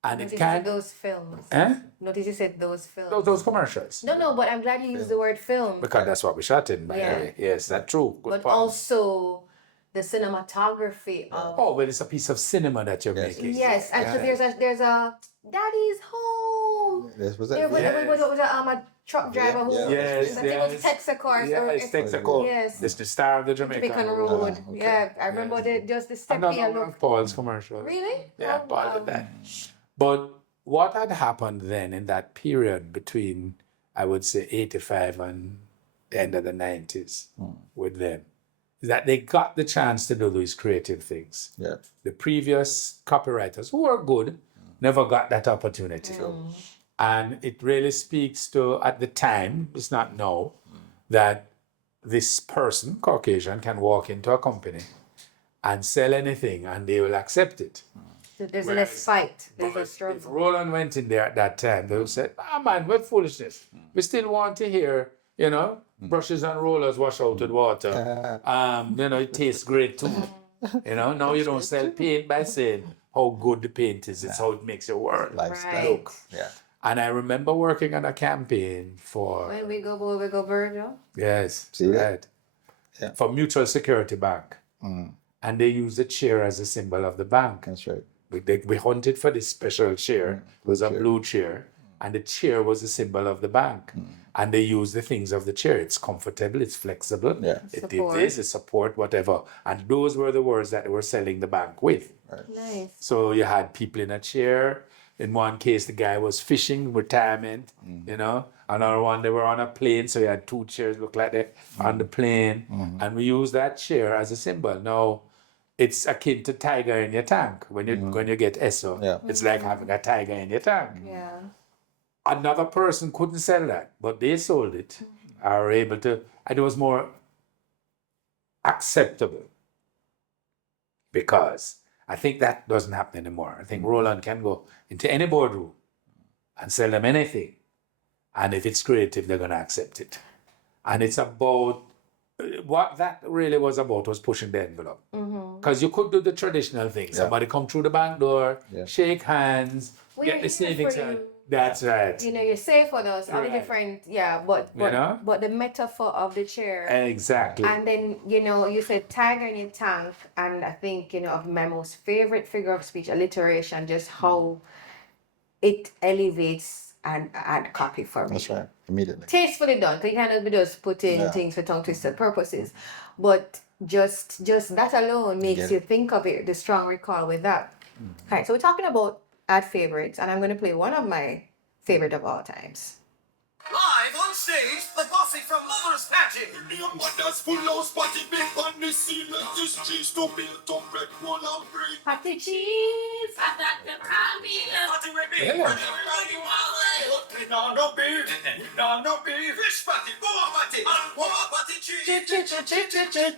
And Notice it can't. those films. Eh? Notice you said those films. Those commercials. No, but I'm glad you used the word film. Because that's what we shot in, by the way. Yes, that's true. Good But point. also the cinematography of. Oh, but it's a piece of cinema that you're making. Yes, and so there's a Daddy's Home. This was There it. was a truck driver who. Yes, I think it was Texaco. Yeah, it's Texaco. Yes. It's the star of the Jamaican Road. okay. Yeah, I remember just the step Another here one look. of Paul's commercial. Really? Yeah, Oh, Paul wow. did that. But what had happened then in that period between, I would say, 85 and the end of the 90s with them, is that they got the chance to do these creative things. Yeah. The previous copywriters, who were good, never got that opportunity. And it really speaks to, at the time, it's not now, that this person, Caucasian, can walk into a company and sell anything and they will accept it. So there's less fight. There's a If struggle. Roland went in there at that time, they would say, man, what foolishness. We still want to hear, brushes and rollers wash out with water. It tastes great too. Now you don't sell paint by saying how good the paint is. It's how it makes your work. Lifestyle. Right. Yeah. And I remember working on a campaign for, When we go boy, we go Virgil. yes, See that? right, Yeah. for Mutual Security Bank. And they used the chair as a symbol of the bank. That's right. We hunted for this special chair. It was a blue chair. And the chair was a symbol of the bank. And they used the things of the chair. It's comfortable, it's flexible. Yeah. It did Support. this, it support, whatever. And those were the words that they were selling the bank with. Nice. So you had people in a chair, In one case, the guy was fishing, retirement, you know. Another one, they were on a plane, so he had two chairs, look like that, on the plane. And we use that chair as a symbol. Now, it's akin to tiger in your tank. When you get ESO, Yeah. it's like having a tiger in your tank. Yeah. Another person couldn't sell that, but they sold it. Are able to, and it was more acceptable because I think that doesn't happen anymore. I think Roland can go into any boardroom and sell them anything, and if it's creative, they're gonna accept it. And it's about what that really was about was pushing the envelope. Because you could do the traditional thing. Somebody come through the back door, shake hands, We're get the here savings. for you. That's right. You know, you're safe with us. All the different, but the metaphor of the chair. Exactly. And then, you know, you said tiger in your tank, and I think, you know, of my most favorite figure of speech, alliteration, just how it elevates and add copy for me. That's right. Immediately. Tastefully done. So you cannot be just putting things for tongue twisted purposes. But just that alone makes you think of it, the strong recall with that. Okay, so we're talking about ad favorites, and I'm going to play one of my favorite of all times. Live on stage, the bossy from Mother's Pageant. Your mother's full house party, big on the scene, let this cheese to build up red, roll and breathe. Patty cheese. Party with me, everybody one way. We know no beef, we know no beef. Fish patty, boa patty, patty cheese.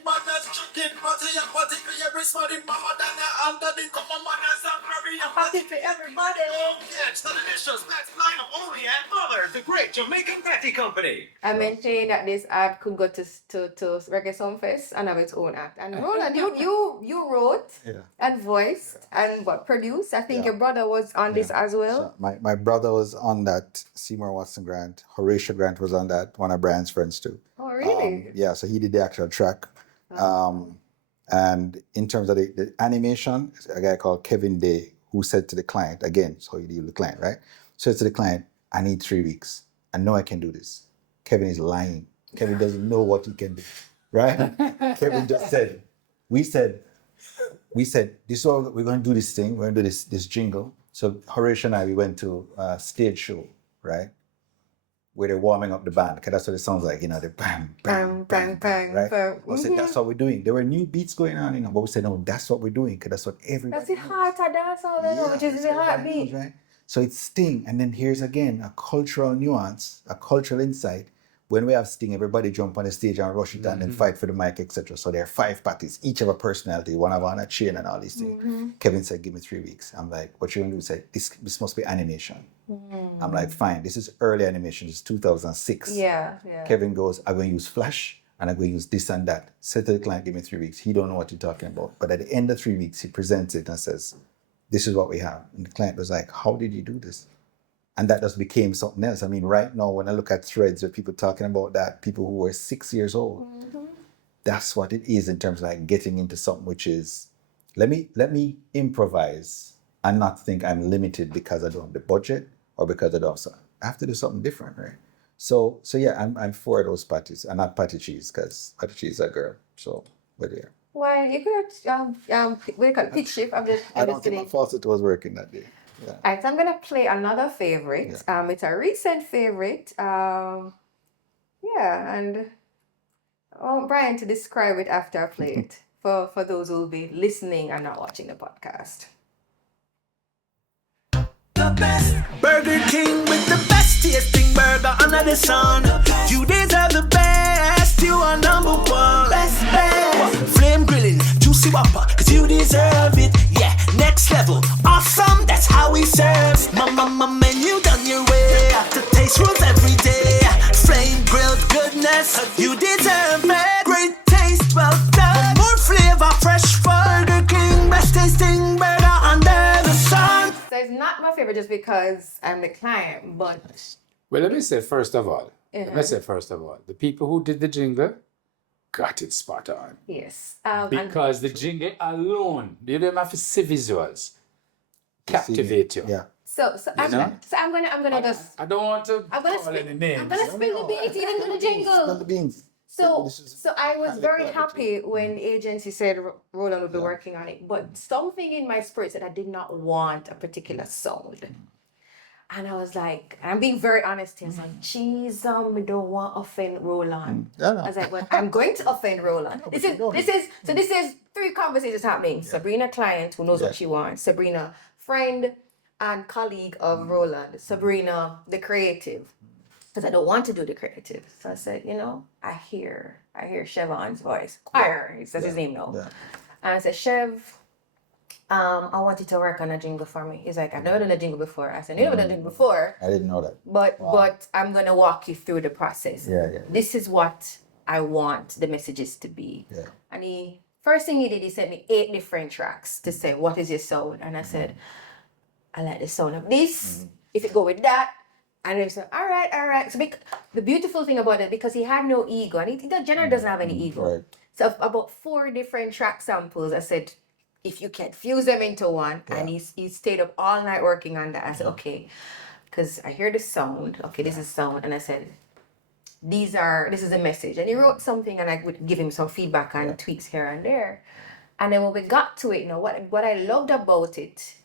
Mother's chicken patty, and patty for every smarty mama down there under the common manners and Mary. A patty for everybody. Yes, the delicious best line of only and Mother, the great Jamaican patty company. I mentioned that this ad could go to Reggae Songfest and have its own act. And Roland, you wrote and voiced and produced. I think your brother was on this as well. So my brother was on that Seymour Watson Grant. Horatio Grant was on that, one of Brian's friends too. Oh, really? So he did the actual track. And in terms of the animation, a guy called Kevin Day, who said to the client, again, so you deal with the client, right? Said to the client, I need 3 weeks. I know I can do this. Kevin is lying. Kevin doesn't know what he can do, right? Kevin just said, we said, this is what we're going to do this thing. We're going to do this jingle. So Horatio and I, we went to a stage show, right? Where they're warming up the band, because that's what it sounds like, you know, the bang, bang, bang, bang, right? We said, that's what we're doing. There were new beats going on, you know, but we said, no, that's what we're doing, because that's what everybody That's the heart of dance, all they know, which is the heartbeat. Right? So it's Sting, and then here's again a cultural nuance, a cultural insight. When we have Sting, everybody jump on the stage and rush it and then fight for the mic, etc. So there are 5 parties, each have a personality, one of on a chain and all these things. Kevin said, give me 3 weeks. I'm like, what you gonna do? He said, this must be animation. I'm like, fine, this is early animation, this is 2006. Yeah. Kevin goes, I'm going to use Flash and I'm going to use this and that. Said to the client, give me 3 weeks. He don't know what you're talking about. But at the end of 3 weeks, he presents it and says, this is what we have. And the client was like, how did you do this? And that just became something else. I mean, right now, when I look at threads with people talking about that, people who were 6 years old, that's what it is in terms of like getting into something which is, let me improvise and not think I'm limited because I don't have the budget or because I don't have something. I have to do something different, right? So yeah, I'm for those patties, and not patty cheese, because patty cheese is a girl. So, but yeah. Well, you could we call it pitch shift. I don't think my faucet was working that day. Yeah. All right, so I'm gonna play another favorite. It's a recent favorite. And I want Brian to describe it after I play it for those who will be listening and not watching the podcast. The best Burger King with the best tasting burger under the sun. You deserve the best. You are number one. Best. Flame grilling, juicy whopper, cause you deserve it. Yeah, next level, awesome. That's how we serve. Mama menu done your way. The taste rules every day. Flame grilled goodness, you deserve it. Great taste, well done. More flavor, fresh Burger King, best tasting burger under the sun. So it's not my favorite just because I'm the client, but Well, let me say first of all, the people who did the jingle got it spot on. yes. Because the jingle alone, you don't have to see visuals, captivate you. Yeah. So I'm gonna just I don't want to I'm gonna call any spill names. I'm gonna spill the beans even to the jingle. Spill the beans. So, This is so I was highly very collaborative. happy when the agency said Roland would be Yeah. working on it, but something in my spirit said I did not want a particular sound. And I was like, I'm being very honest here. I was like, geez, I don't want to offend Roland. Yeah, no. I was like, well, I'm going to offend Roland. but This you is don't. this is three conversations happening. Sabrina, client who knows Yeah. what she wants. Sabrina, friend and colleague of Roland. Sabrina, the creative. Because I don't want to do the creative. So I said, I hear Chevon's voice. Choir, he says his name now. Yeah. And I said, Chev, I want you to work on a jingle for me. He's like, I've never done a jingle before. I said, never done a jingle before, I didn't know that. but I'm gonna walk you through the process. Yeah. This is what I want the messages to be. Yeah. And first thing he did, he sent me 8 different tracks to say, what is your sound? And I said, I like the sound of this. If it go with that. And he said, all right. So the beautiful thing about it, because he had no ego, and he generally doesn't have any ego. Right. So about 4 different track samples, I said, if you can fuse them into one, and he stayed up all night working on that. I said, okay, because I hear the sound. Okay, this is sound, and I said, this is a message. And he wrote something, and I would give him some feedback and tweaks here and there. And then when we got to it, what I loved about it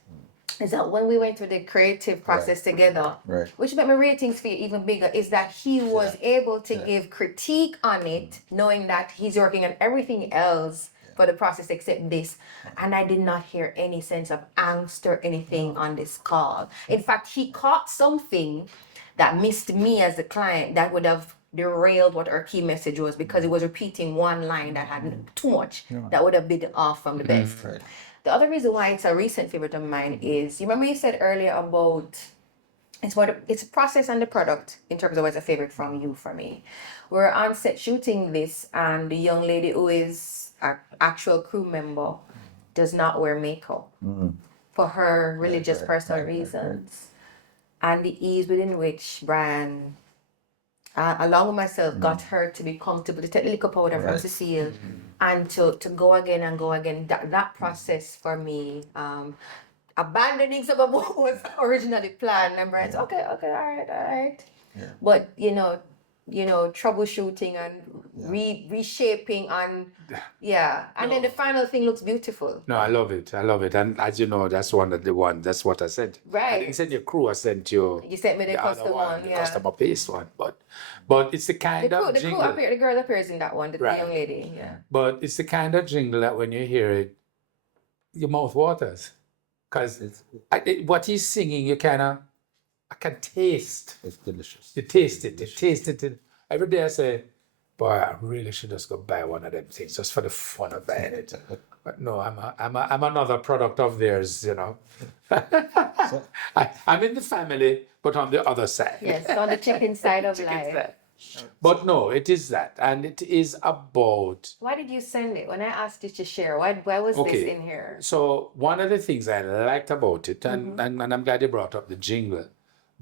is that when we went through the creative process together, which made my ratings feel even bigger, is that he was able to give critique on it, knowing that he's working on everything else for the process except this. And I did not hear any sense of angst or anything on this call. In fact, he caught something that missed me as a client that would have derailed what our key message was, because it was repeating one line that had too much, that would have been off from the best. Right. The other reason why it's a recent favorite of mine is, you remember you said earlier about it's a process and the product in terms of what's a favorite from you for me. We're on set shooting this, and the young lady who is an actual crew member does not wear makeup for her religious personal reasons. And the ease within which Brian, along with myself, got her to be comfortable to take the liquor powder from Cecile and to go again and go again. That process for me, abandoning some of what was originally planned, and Brian's okay, all right. Yeah. But troubleshooting and reshaping and then the final thing looks beautiful. No, I love it. And as you know, that's that's what I said. Right. I didn't send you crew, I sent you. You sent me the other custom one, the yeah. customer based one. But it's the kind of The jingle. the girl appears in that one, the Right. young lady. Yeah. But it's the kind of jingle that when you hear it, your mouth waters. Because what he's singing, I can taste. It's delicious. You taste it. You taste it. Every day I say, boy, I really should just go buy one of them things just for the fun of buying it. But no, I'm another product of theirs, I'm in the family, but on the other side. Yes, on the chicken side of life. But no, it is that. And it is about... Why did you send it? When I asked you to share, why was this in here? So one of the things I liked about it, and I'm glad you brought up the jingle,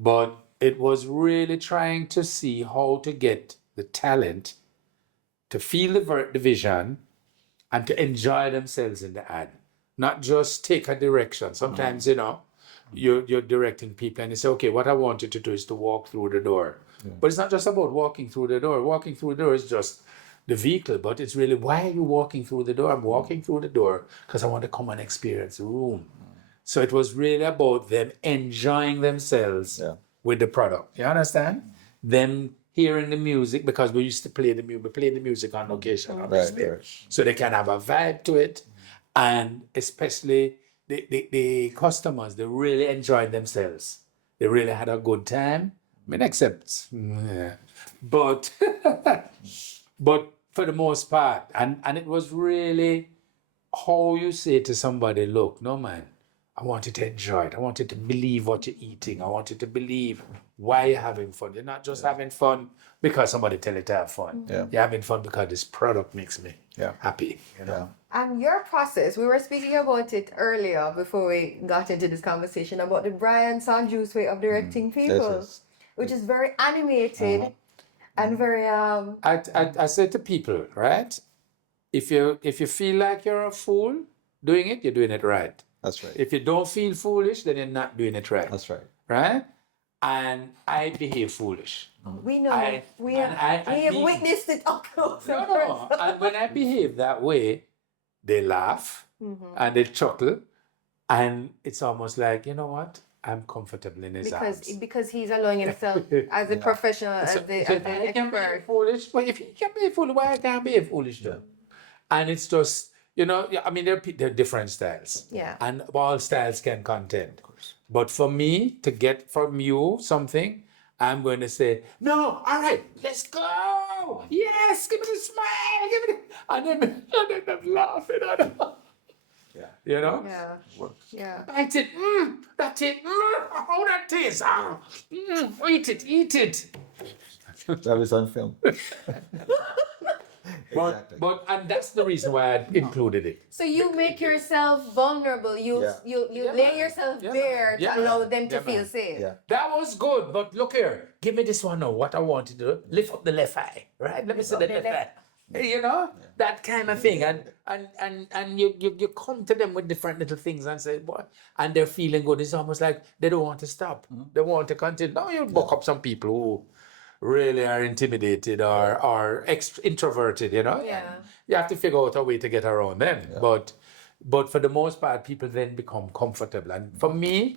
but it was really trying to see how to get the talent to feel the vision and to enjoy themselves in the ad. Not just take a direction. Sometimes, you're directing people and you say, okay, what I want you to do is to walk through the door. Yeah. But it's not just about walking through the door. Walking through the door is just the vehicle, but it's really, why are you walking through the door? I'm walking through the door because I want to come and experience the room. So it was really about them enjoying themselves with the product. You understand? Them hearing the music, because we used to play the music on location, obviously. Right. So they can have a vibe to it. And especially the customers, they really enjoyed themselves. They really had a good time. I mean, except, but for the most part, and it was really how you say to somebody, look, no man, I want you to enjoy it. I want you to believe what you're eating. I want you to believe why you're having fun. You're not just having fun because somebody tell you to have fun. Yeah. You're having fun because this product makes me happy. And your process, we were speaking about it earlier before we got into this conversation about the Brian Juste way of directing people, which is very animated and very... I say to people, right? If you feel like you're a fool doing it, you're doing it right. That's right. If you don't feel foolish, then you're not doing it right. That's right. Right? And I behave foolish. We know. I- we and have, I we have mean- witnessed it up close and No. personal. And when I behave that way, they laugh and they chuckle, and it's almost like, you know what? I'm comfortable in his arms. Because he's allowing himself as a professional, as So the I can be expert. foolish, but if he can be foolish, why I can't be foolish too? And it's just, yeah, I mean, there are different styles. Yeah. And all styles can contend. But for me to get from you something, I'm going to say, no, all right, let's go. Yes, give me the smile, give me the... And then I'm laughing at them. Yeah. You know? Yeah. Yeah. Bite it. That's it. Oh, that taste. Eat it. That was on film. And that's the reason why I included it. So you make yourself vulnerable. You lay yourself bare to allow them to feel safe. Yeah. That was good, but look here. Give me this one now. What I want to do, lift up the left eye, right? Let me see the left eye. You know, that kind of thing, and you come to them with different little things and say, boy, and they're feeling good. It's almost like they don't want to stop. They want to continue. Now you book up some people who really are intimidated or introverted. You know, Yeah. you have to figure out a way to get around them. Yeah. But for the most part, people then become comfortable. And for me,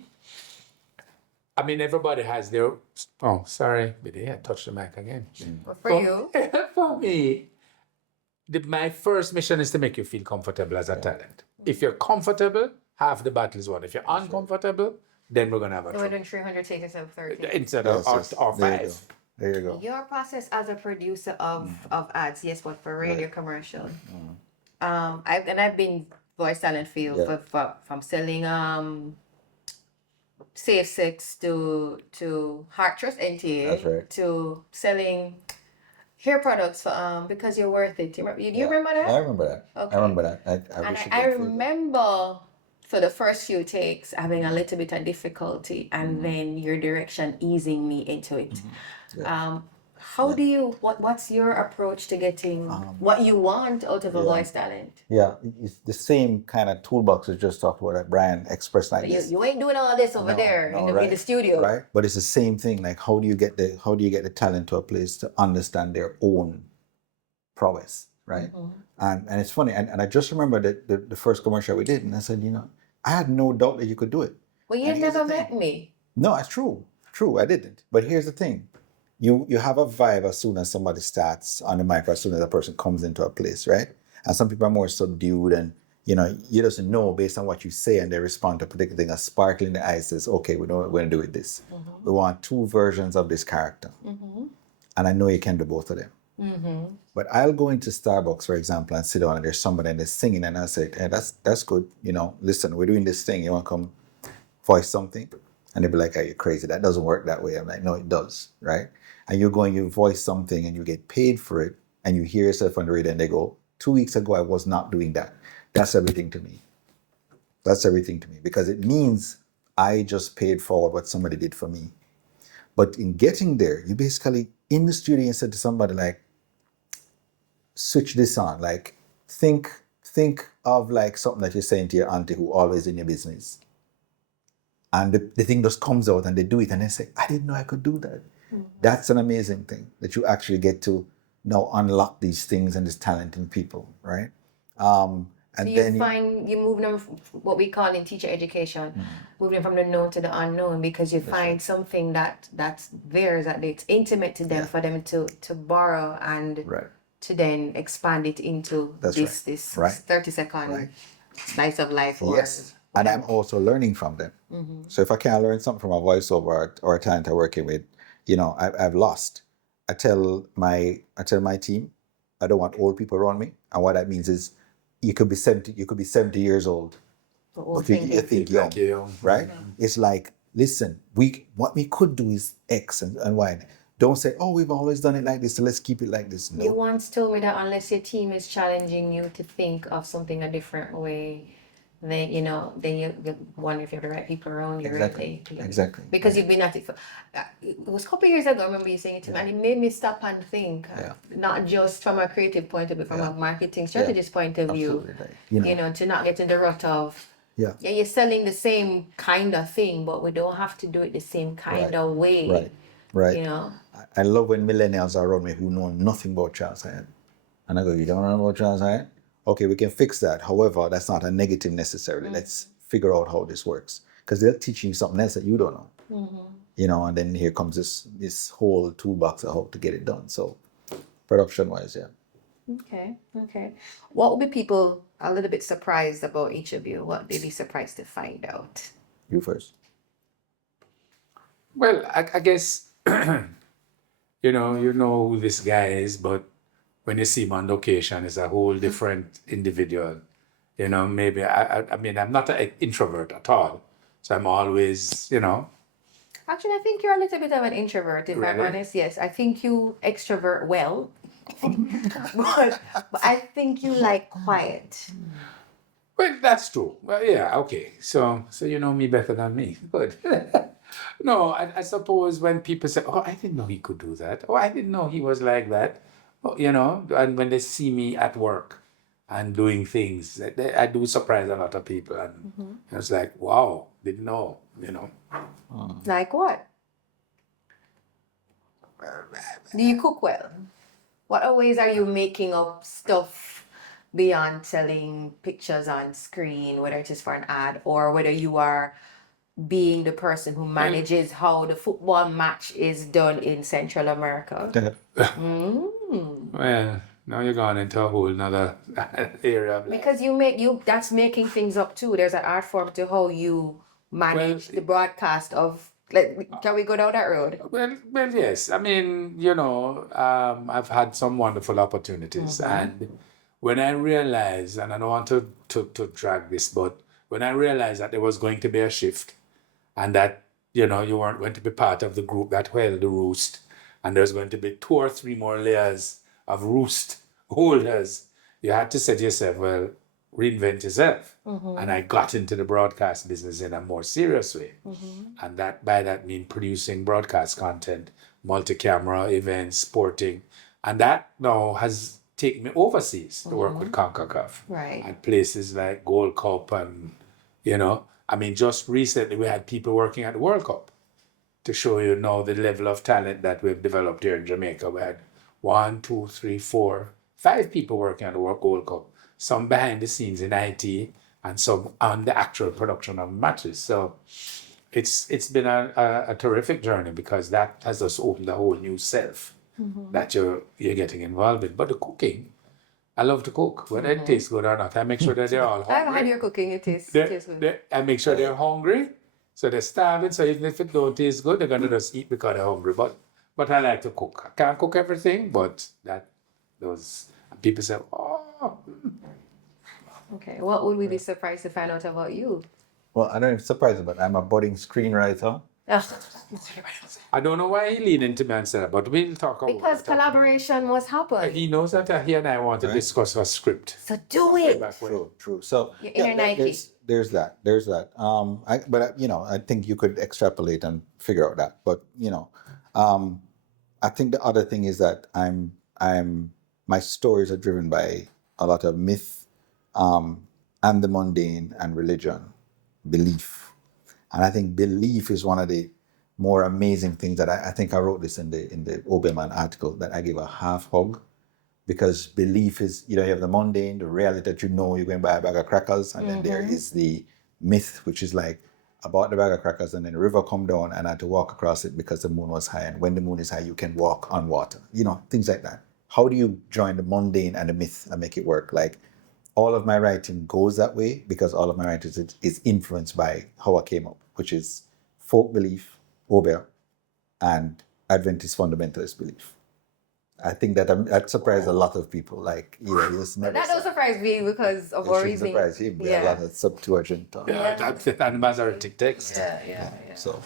I mean, everybody has their. Oh, sorry, I touched the mic again. For you, for me. My first mission is to make you feel comfortable as a talent. If you're comfortable, half the battle is won. If you're uncomfortable, then we're gonna have a we're trouble. doing 300 takes instead of 30. Instead of or There you 5. go. There you go. Your process as a producer of ads, yes, but for radio commercial. I've been voice talent field from selling Safe Sex to Heart Trust NTA. That's right. To selling hair products for because you're worth it. Do you remember that? I remember that. Okay. I remember that. I remember for the first few takes having a little bit of difficulty and then your direction easing me into it. How do you what's your approach to getting what you want out of a voice talent? Yeah, it's the same kind of toolbox we just talked about that Brian expressed like this. You ain't doing all this over there in the studio. Right? But it's the same thing. Like how do you get the talent to a place to understand their own prowess, right? And it's funny, and I just remember that the first commercial we did, and I said, I had no doubt that you could do it. Well, you've never met me. No, it's true. True, I didn't. But here's the thing. You have a vibe as soon as somebody starts on the mic, or as soon as a person comes into a place, right? And some people are more subdued, and you just know based on what you say, and they respond to a particular thing. A sparkle in the eyes says, okay, we know what we're going to do with this. We want 2 versions of this character. And I know you can do both of them. But I'll go into Starbucks, for example, and sit down, and there's somebody and they're singing, and I say, hey, that's good. Listen, we're doing this thing. You want to come voice something? And they'll be like, are you crazy? That doesn't work that way. I'm like, no, it does, right? And you voice something and you get paid for it, and you hear yourself on the radio and they go, 2 weeks ago, I was not doing that. That's everything to me. That's everything to me, because it means I just paid forward what somebody did for me. But in getting there, you basically, in the studio, you said to somebody like, switch this on. Like, think of like something that you're saying to your auntie who always in your business. And the thing just comes out and they do it and they say, I didn't know I could do that. That's an amazing thing, that you actually get to now unlock these things and this talent in people, right? And so then you move them from what we call in teacher education, moving from the known to the unknown, because you find something that's theirs, that it's intimate to them, for them to borrow and to then expand it into this 30-second slice of life. Yes. And I'm also learning from them. So if I can't learn something from a voiceover or a talent I'm working with, I've lost. I tell my team, I don't want old people around me. And what that means is you could be 70 years old, but you think young, right? It's like, listen, what we could do is X and Y. Don't say, oh, we've always done it like this, so let's keep it like this. No. You once told me that unless your team is challenging you to think of something a different way, then you wonder if you have the right people around you. Exactly. Really. Exactly. Because you've been at it for it was a couple of years ago. I remember you saying it to me, and it made me stop and think, not just from a creative point of view, from a marketing strategist point of view. To not get in the rut of you're selling the same kind of thing, but we don't have to do it the same kind of way. Right. I love when millennials are around me who know nothing about child science. And I go, you don't know about child science? Okay, we can fix that. However, that's not a negative necessarily. Let's figure out how this works. Because they're teaching you something else that you don't know. You know, and then here comes this whole toolbox of how to get it done. So production wise, yeah. Okay. What would be people a little bit surprised about each of you? What would they be surprised to find out? You first. Well, I guess you know who this guy is, but when you see him on location, it's a whole different individual. You know, maybe I mean I'm not an introvert at all, so I'm always Actually, I think you're a little bit of an introvert, if I'm Really? honest. Yes, I think you extrovert well, but I think you like quiet. Well, that's true. Well, yeah, okay. So you know me better than me. Good. No, I suppose when people say, "Oh, I didn't know he could do that," "Oh, I didn't know he was like that," oh, and when they see me at work and doing things, I do surprise a lot of people, and it's like, "Wow, didn't know," Like what? Do you cook well? What other ways are you making up stuff beyond selling pictures on screen, whether it is for an ad or whether you are being the person who manages how the football match is done in Central America? Well, now you're going into a whole nother area of life. Because that's making things up too. There's an art form to how you manage the broadcast of. Can we go down that road? Well, yes. I mean, I've had some wonderful opportunities, and when I realized, and I don't want to drag this, but when I realized that there was going to be a shift, and that you weren't going to be part of the group that held the roost, and there's going to be 2 or 3 more layers of roost holders, you had to say to yourself, well, reinvent yourself. And I got into the broadcast business in a more serious way. And by that mean producing broadcast content, multi-camera events, sporting. And that now has taken me overseas to work with CONCACAF. Right. At places like Gold Cup and, I mean, just recently we had people working at the World Cup to show you now the level of talent that we've developed here in Jamaica. We had 1, 2, 3, 4, 5 people working at the Gold Cup. Some behind the scenes in IT and some on the actual production of matches. So it's been a terrific journey because that has just opened a whole new self that you're getting involved in. But the cooking, I love to cook. Whether it tastes good or not, I make sure that they're all hungry. I've had your cooking. It tastes good. I make sure they're hungry, so they're starving. So even if it don't taste good, they're gonna just eat because they're hungry. But I like to cook. I can't cook everything, but those people say, "Oh." Okay, what would we be surprised to find out about you? Well, I don't know if it's surprising, but I'm a budding screenwriter. I don't know why he leaned into me and said that, but we'll talk about Because it. collaboration must happen. He knows that he and I want to discuss a script. So do it. True. So Your inner Nike. there's that. I think you could extrapolate and figure out that. But I think the other thing is that my stories are driven by a lot of myth, and the mundane and religion, belief, and I think belief is one of the more amazing things that I think I wrote this in the Oberman article that I give a half hug, because belief is you have the mundane, the reality that you're going to buy a bag of crackers, and then there is the myth, which is like I bought the bag of crackers and then the river come down and I had to walk across it because the moon was high, and when the moon is high you can walk on water, things like that. How do you join the mundane and the myth and make it work? Like all of my writing goes that way because all of my writing is influenced by how I came up, which is folk belief, Ober, and Adventist fundamentalist belief. I think that surprised a lot of people. Like, just never. That don't surprise me because of our reasoning. Surprise him. There are a lot of Septuagint. And Masoretic text. Yeah. So,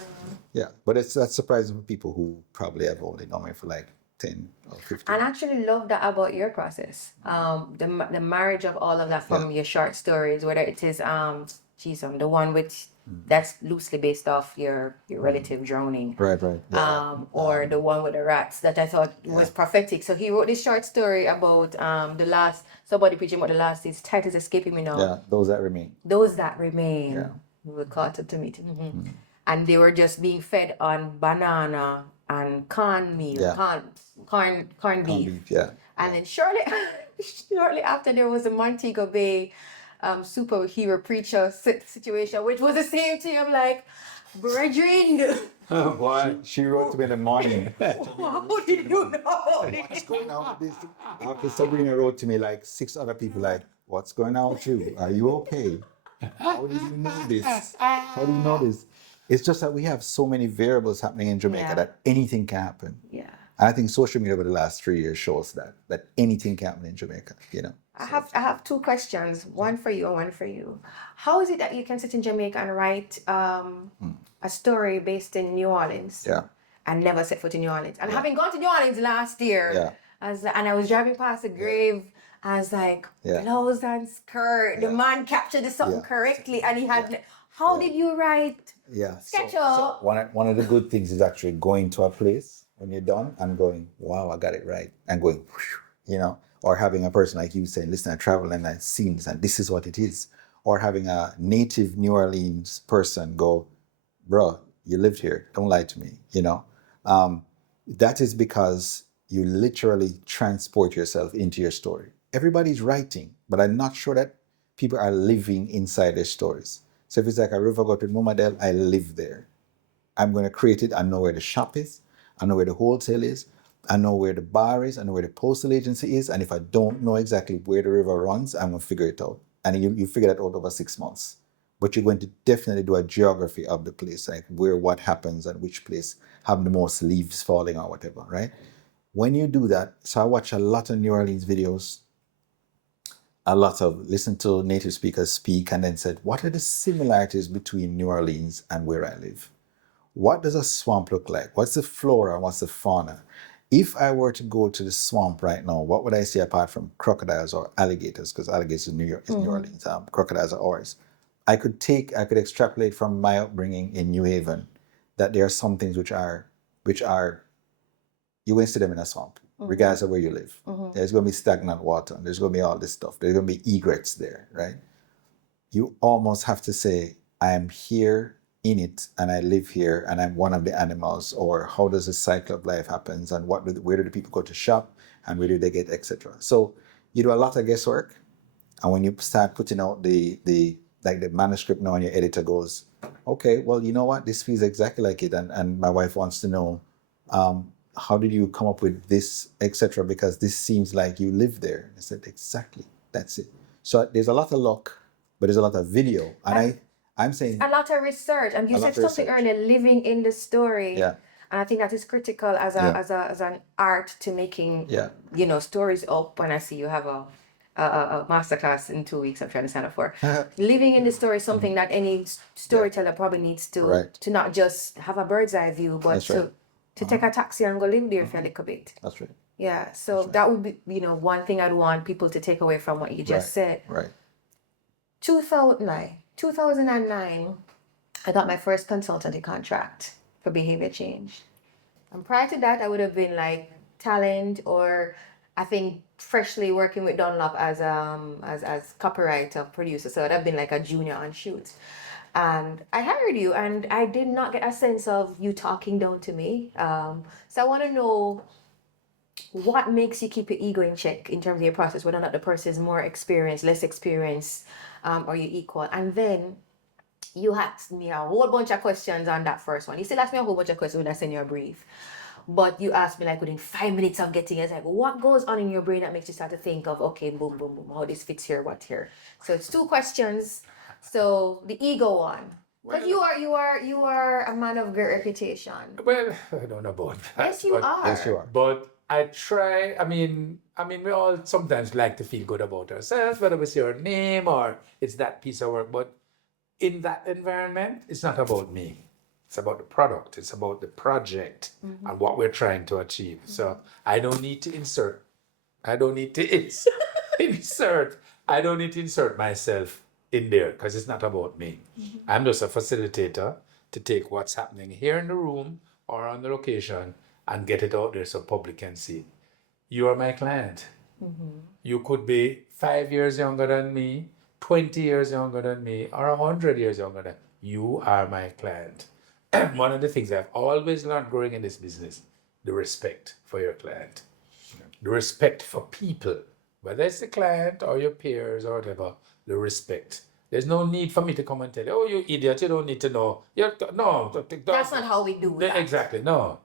but that's surprising for people who probably have only known me for like 10 or 15. And I actually love that about your process. The marriage of all of that from your short stories, whether it is the one with that's loosely based off your relative drowning. Right. Or the one with the rats that I thought was prophetic. So he wrote this short story about the last, somebody preaching about the last, his title is escaping me now. Yeah, those that remain. Those that remain. Yeah. We were caught up to meet. And they were just being fed on banana and corn meal, Yeah. corn Corned beef. beef, yeah. And then shortly after, there was a Montego Bay superhero preacher situation, which was the same thing. I'm like, brethren, Why? She wrote to me in the morning. how did you know? What's going on with this? After Sabrina wrote to me, like 6 other people, like, what's going on with you? Are you okay? How did you know this? How do you know this? It's just that we have so many variables happening in Jamaica Yeah. that anything can happen. Yeah. And I think social media over the last 3 years shows that anything can happen in Jamaica, you know. I have 2 questions, one for you and one for you. How is it that you can sit in Jamaica and write a story based in New Orleans Yeah. and never set foot in New Orleans? And having gone to New Orleans last year, Yeah. and I was driving past the grave, I was like, Yeah. blouse and skirt. The Yeah. man captured the something Yeah. correctly, and he had. How did you write? Yeah. Sketch So up. one of the good things is actually going to a place when you're done and going, wow, I got it right. And going, whew, you know, or having a person like you saying, listen, I travel and I've seen this and this is what it is. Or having a native New Orleans person go, bro, you lived here. Don't lie to me, you know. That is because you literally transport yourself into your story. Everybody's writing, but I'm not sure that people are living inside their stories. So if it's like a river got with Mumadel, I live there. I'm going to create it. I know where the shop is. I know where the wholesale is. I know where the bar is. I know where the postal agency is. And if I don't know exactly where the river runs, I'm going to figure it out. And you figure that out over 6 months. But you're going to definitely do a geography of the place, like where what happens and which place have the most leaves falling or whatever, right? When you do that, so I watch a lot of New Orleans videos, listen to native speakers speak, and then said, what are the similarities between New Orleans and where I live? What does a swamp look like? What's the flora? What's the fauna? If I were to go to the swamp right now, what would I see apart from crocodiles or alligators? Because alligators in New Orleans, crocodiles are ours. I could extrapolate from my upbringing in New Haven that there are some things which are you won't see them in a swamp, regardless of where you live. There's going to be stagnant water. There's going to be all this stuff. There's going to be egrets there, right? You almost have to say, I am here in it and I live here and I'm one of the animals, or how does the cycle of life happens and where do the people go to shop and where do they get, etc. So you do a lot of guesswork, and when you start putting out the manuscript now and your editor goes, okay, well, you know what, this feels exactly like it, and my wife wants to know, how did you come up with this, etc., because this seems like you live there. I said, exactly, that's it. So there's a lot of luck, but there's a lot of video, and I'm saying A lot of research, and you said something earlier, living in the story. Yeah. And I think that is critical as an art to making stories up. When I see you have a masterclass in 2 weeks, I'm trying to sign up for. Living in the story is something that any storyteller probably needs to not just have a bird's eye view, but to take a taxi and go live there for a little bit. That's right. Yeah, so that would be one thing I'd want people to take away from what you just said. Right. 2009, I got my first consultancy contract for behavior change. And prior to that, I would have been like talent, or I think freshly working with Dunlop as copywriter, producer. So I'd have been like a junior on shoots. And I hired you, and I did not get a sense of you talking down to me. So I want to know what makes you keep your ego in check in terms of your process, whether or not the person is more experienced, less experienced, or you're equal. And then you asked me a whole bunch of questions on that first one. You still asked me a whole bunch of questions when I send you a brief. But you asked me like within 5 minutes of getting it, it's like, what goes on in your brain that makes you start to think of, okay, boom, boom, boom, how this fits here, what here? So it's 2 questions. So the ego one. But you are a man of great reputation. Well, I don't know about that. Yes, you are. Yes, you are. But I try, I mean, we all sometimes like to feel good about ourselves, whether it's your name or it's that piece of work. But in that environment, it's not about me. It's about the product. It's about the project and what we're trying to achieve. So I don't need to insert. I don't need to insert myself in there because it's not about me. I'm just a facilitator to take what's happening here in the room or on the location and get it out there so public can see. You are my client. You could be 5 years younger than me, 20 years younger than me, or 100 years younger than me. You are my client. one of the things I've always learned growing in this business, the respect for your client, the respect for people, whether it's the client or your peers or whatever, the respect. There's no need for me to come and tell you, oh, you idiot, you don't need to know. No, That's not how we do that. Exactly, no.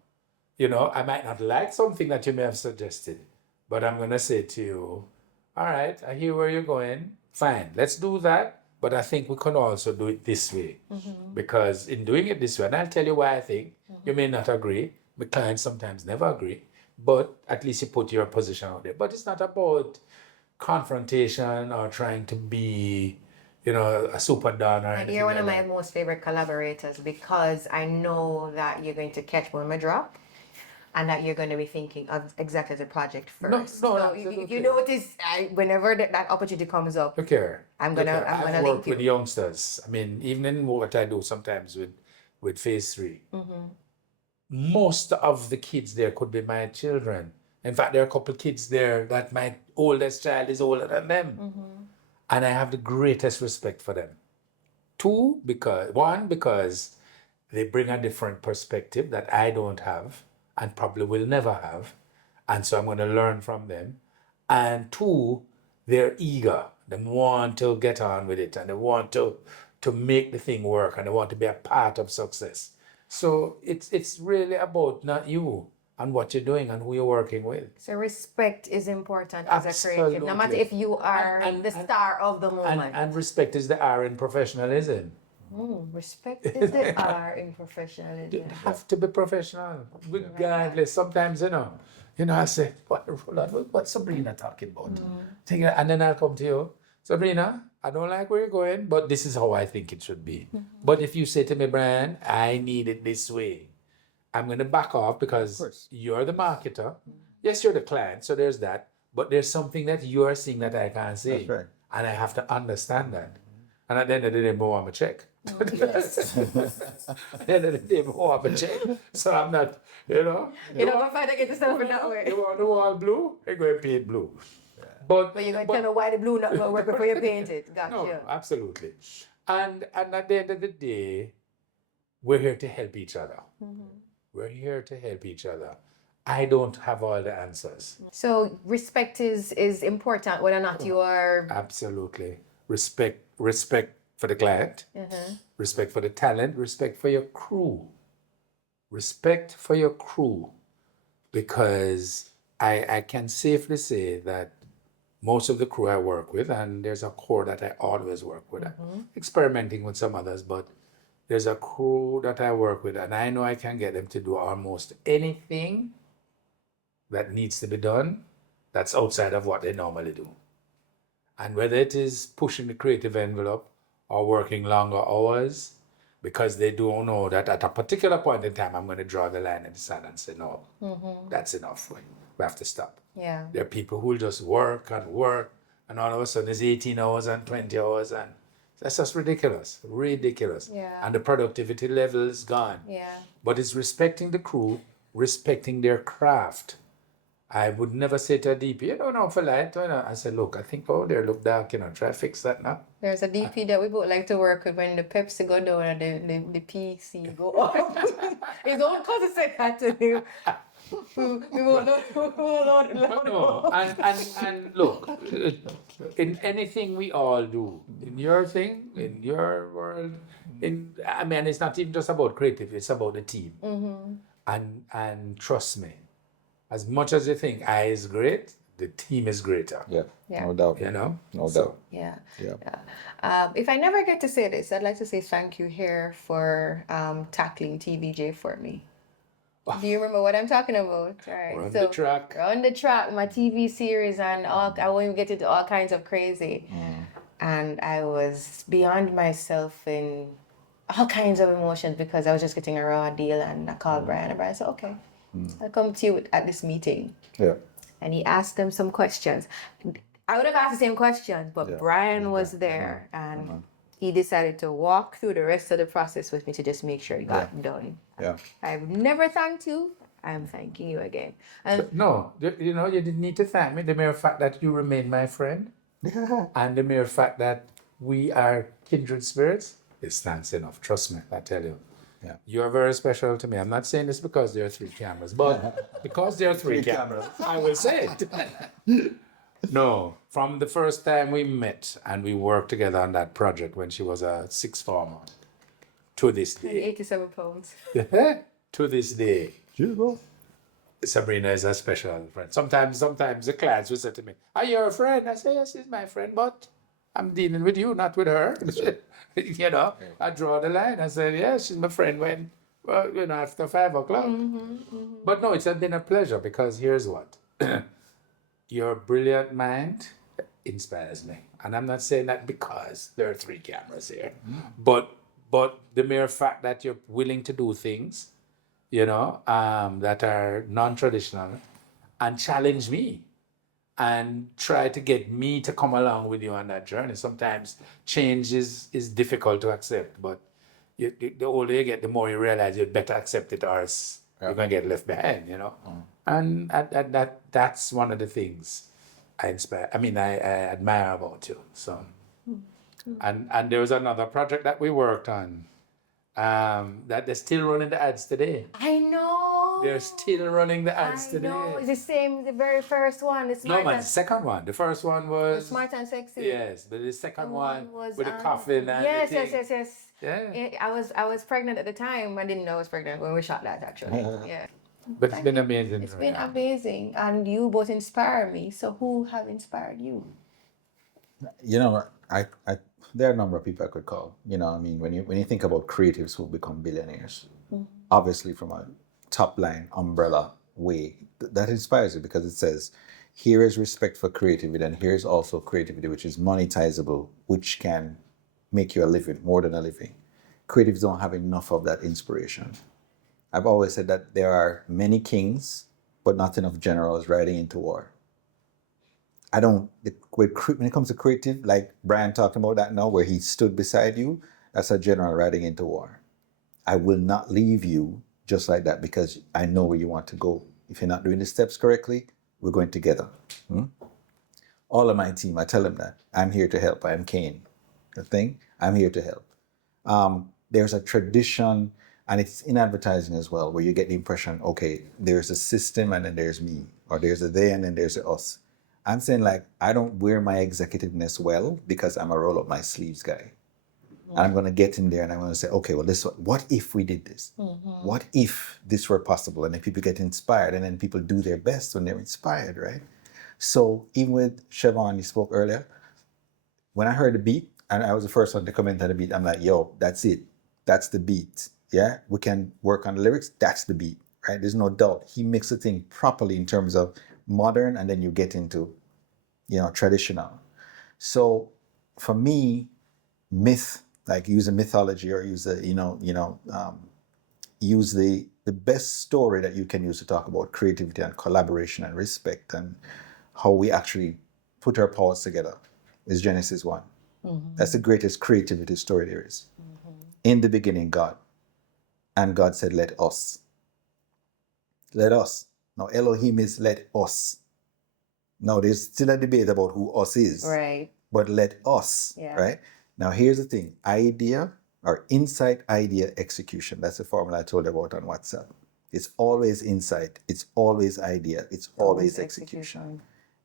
You know, I might not like something that you may have suggested, but I'm going to say to you, all right, I hear where you're going. Fine, let's do that. But I think we can also do it this way. Because in doing it this way, and I'll tell you why I think, you may not agree. My clients sometimes never agree, but at least you put your position out there. But it's not about confrontation or trying to be, you know, a super don or anything You're one of like my that. most favorite collaborators because I know that you're going to catch when I drop and that you're going to be thinking of exactly the project first. No, So if absolutely. you notice, whenever that opportunity comes up, Look here. I'm gonna I've link worked you. with youngsters. I mean, even in what I do sometimes with Phase 3, most of the kids there could be my children. In fact, there are a couple of kids there that my oldest child is older than them. And I have the greatest respect for them. Because they bring a different perspective that I don't have and probably will never have. And so I'm going to learn from them. And two, they're eager. They want to get on with it and they want to make the thing work and they want to be a part of success. So it's really about not you and what you're doing and who you're working with. So respect is important as a creative, no matter Absolutely. if you are the star of the moment. And respect is the R in professionalism. Respect is the R in professionalism. You have to be professional, regardless. Sometimes, I say, what's Sabrina talking about? And then I'll come to you, Sabrina, I don't like where you're going, but this is how I think it should be. But if you say to me, Brian, I need it this way, I'm going to back off because you're the marketer. Yes, you're the client, so there's that. But there's something that you are seeing that I can't see. That's right. And I have to understand that. And at the end of the day, I want my check. At the end of the day, I want my check. So I'm not, You don't go find to get yourself in that way. you want the wall blue, you're going to paint blue. But But you're going to tell me why the blue not going to work before you paint it. Gotcha. no, absolutely. And at the end of the day, we're here to help each other. We're here to help each other. I don't have all the answers. So respect is important whether or not you are... Absolutely. Respect for the client, respect for the talent, respect for your crew. Respect for your crew. Because I can safely say that most of the crew I work with, and there's a core that I always work with, experimenting with some others, but there's a crew that I work with, and I know I can get them to do almost anything that needs to be done that's outside of what they normally do. And whether it is pushing the creative envelope or working longer hours, because they don't know that at a particular point in time, I'm going to draw the line in the sand and say, no, that's enough. We have to stop. Yeah. There are people who will just work, and all of a sudden it's 18 hours and 20 hours, and that's just ridiculous. Yeah. And the productivity level is gone. Yeah. But it's respecting the crew, respecting their craft. I would never say to a DP, for light. I said, look, I think, there look dark, try to fix that now. There's a DP that we both like to work with when the Pepsi go down and the PC go up. His own cousin said that to him. We won't No, and look, in anything we all do, in your thing, in your world, it's not even just about creative, it's about the team. And trust me, as much as you think I is great, the team is greater. Yeah, Yeah. no doubt. No doubt. Yeah. Yeah. If I never get to say this, I'd like to say thank you here for tackling TVJ for me. Do you remember what I'm talking about? All right. We're on the track. We're on the track, my TV series, and I won't even get into all kinds of crazy. And I was beyond myself in all kinds of emotions because I was just getting a raw deal, and I called Brian, and Brian said, okay, I'll come to you at this meeting. Yeah. And he asked them some questions. I would have asked the same questions, but Yeah. Brian was there, and he decided to walk through the rest of the process with me to just make sure it got done. Yeah. I've never thanked you. I'm thanking you again. And No, you didn't need to thank me. The mere fact that you remain my friend and the mere fact that we are kindred spirits is thanks enough. Trust me, I tell you. Yeah. You're very special to me. I'm not saying this because there are 3 cameras, but because there are 3 cameras, I will say it. No, from the first time we met and we worked together on that project when she was a 6th former to this day. 87 pounds. To this day, Beautiful. Sabrina is a special friend. Sometimes the clients will say to me, "Are you a friend?" I say, "Yes, she's my friend, but I'm dealing with you, not with her." You know, I draw the line. I say, "Yes, she's my friend when, well, you know, after 5 o'clock." But no, it's been a pleasure because here's what. Your brilliant mind inspires me. And I'm not saying that because there are 3 cameras here, but the mere fact that you're willing to do things, you know, that are non-traditional and challenge me and try to get me to come along with you on that journey. Sometimes change is difficult to accept, but the older you get, the more you realize you'd better accept it or else you're going to get left behind, you know. And that's one of the things I admire about you. So, and there was another project that we worked on that they're still running the ads today. I know. They're still running the ads I today. know. It's the same, the very first one. The No, smart man, and, the second one. The first one was smart and sexy. yes, but the second one was with the coffin and yes, the yes, thing. yes, yes. Yeah. I was pregnant at the time. I didn't know I was pregnant when we shot that actually. Yeah. But it's been amazing. It's been amazing, and you both inspire me. So who have inspired you? You know, I there are a number of people I could call. You know, I mean, when you think about creatives who become billionaires, obviously from a top line umbrella way, that inspires you because it says, here is respect for creativity, and here's also creativity which is monetizable, which can make you a living, more than a living. Creatives don't have enough of that inspiration. I've always said that there are many kings, but not enough generals riding into war. When it comes to creative, like Brian talking about that now, where he stood beside you, that's a general riding into war. I will not leave you just like that because I know where you want to go. If you're not doing the steps correctly, we're going together. All of my team, I tell them that. I'm here to help. I'm Kane. The thing, I'm here to help. There's a tradition, and it's in advertising as well, where you get the impression, okay, there's a system and then there's me, or there's a they and then there's a us. I'm saying, like, I don't wear my executiveness well because I'm a roll up my sleeves guy. And I'm going to get in there and I'm going to say, okay, well, what if we did this? What if this were possible? And then people get inspired, and then people do their best when they're inspired, right? So even with Siobhan, you spoke earlier, when I heard the beat, and I was the first one to comment on the beat, I'm like, yo, that's it. That's the beat. Yeah, we can work on the lyrics. That's the beat, right? There's no doubt. He mixed the thing properly in terms of modern, and then you get into, traditional. So for me, myth, like use a mythology or use use the best story that you can use to talk about creativity and collaboration and respect and how we actually put our powers together is Genesis 1. That's the greatest creativity story there is. In the beginning, God. And God said, let us. Let us. Now, Elohim is let us. Now, there's still a debate about who us is. Right. But let us, right? Now, here's the thing. Idea or insight, idea, execution. That's the formula I told you about on WhatsApp. It's always insight. It's always idea. It's always execution.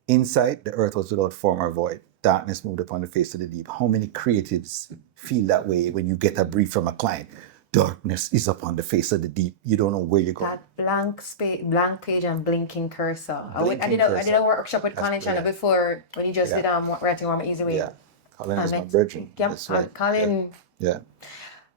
Insight, the earth was without form or void. Darkness moved upon the face of the deep. How many creatives feel that way when you get a brief from a client? Darkness is upon the face of the deep. You don't know where you're going. That blank page and blinking cursor. I did cursor. a workshop with Colin Channel before when he just did Writing on Easy Way. Yeah. Colin is my virgin. Yep. That's right. Colin. Yeah.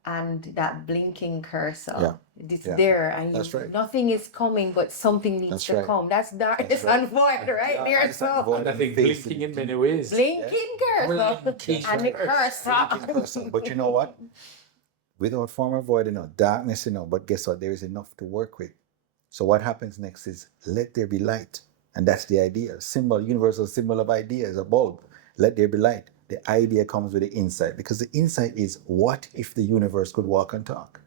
And that blinking cursor. Yeah. It's there, and That's right. nothing is coming, but something needs That's to right. come. That's darkness and void, right there. So And I think blinking in many ways. blinking cursor and the cursor. Cursor. But you know what? Without form or void, darkness, but guess what? There is enough to work with. So what happens next is let there be light. And that's the idea. Symbol, universal symbol of idea is a bulb. Let there be light. The idea comes with the insight, because the insight is, what if the universe could walk and talk?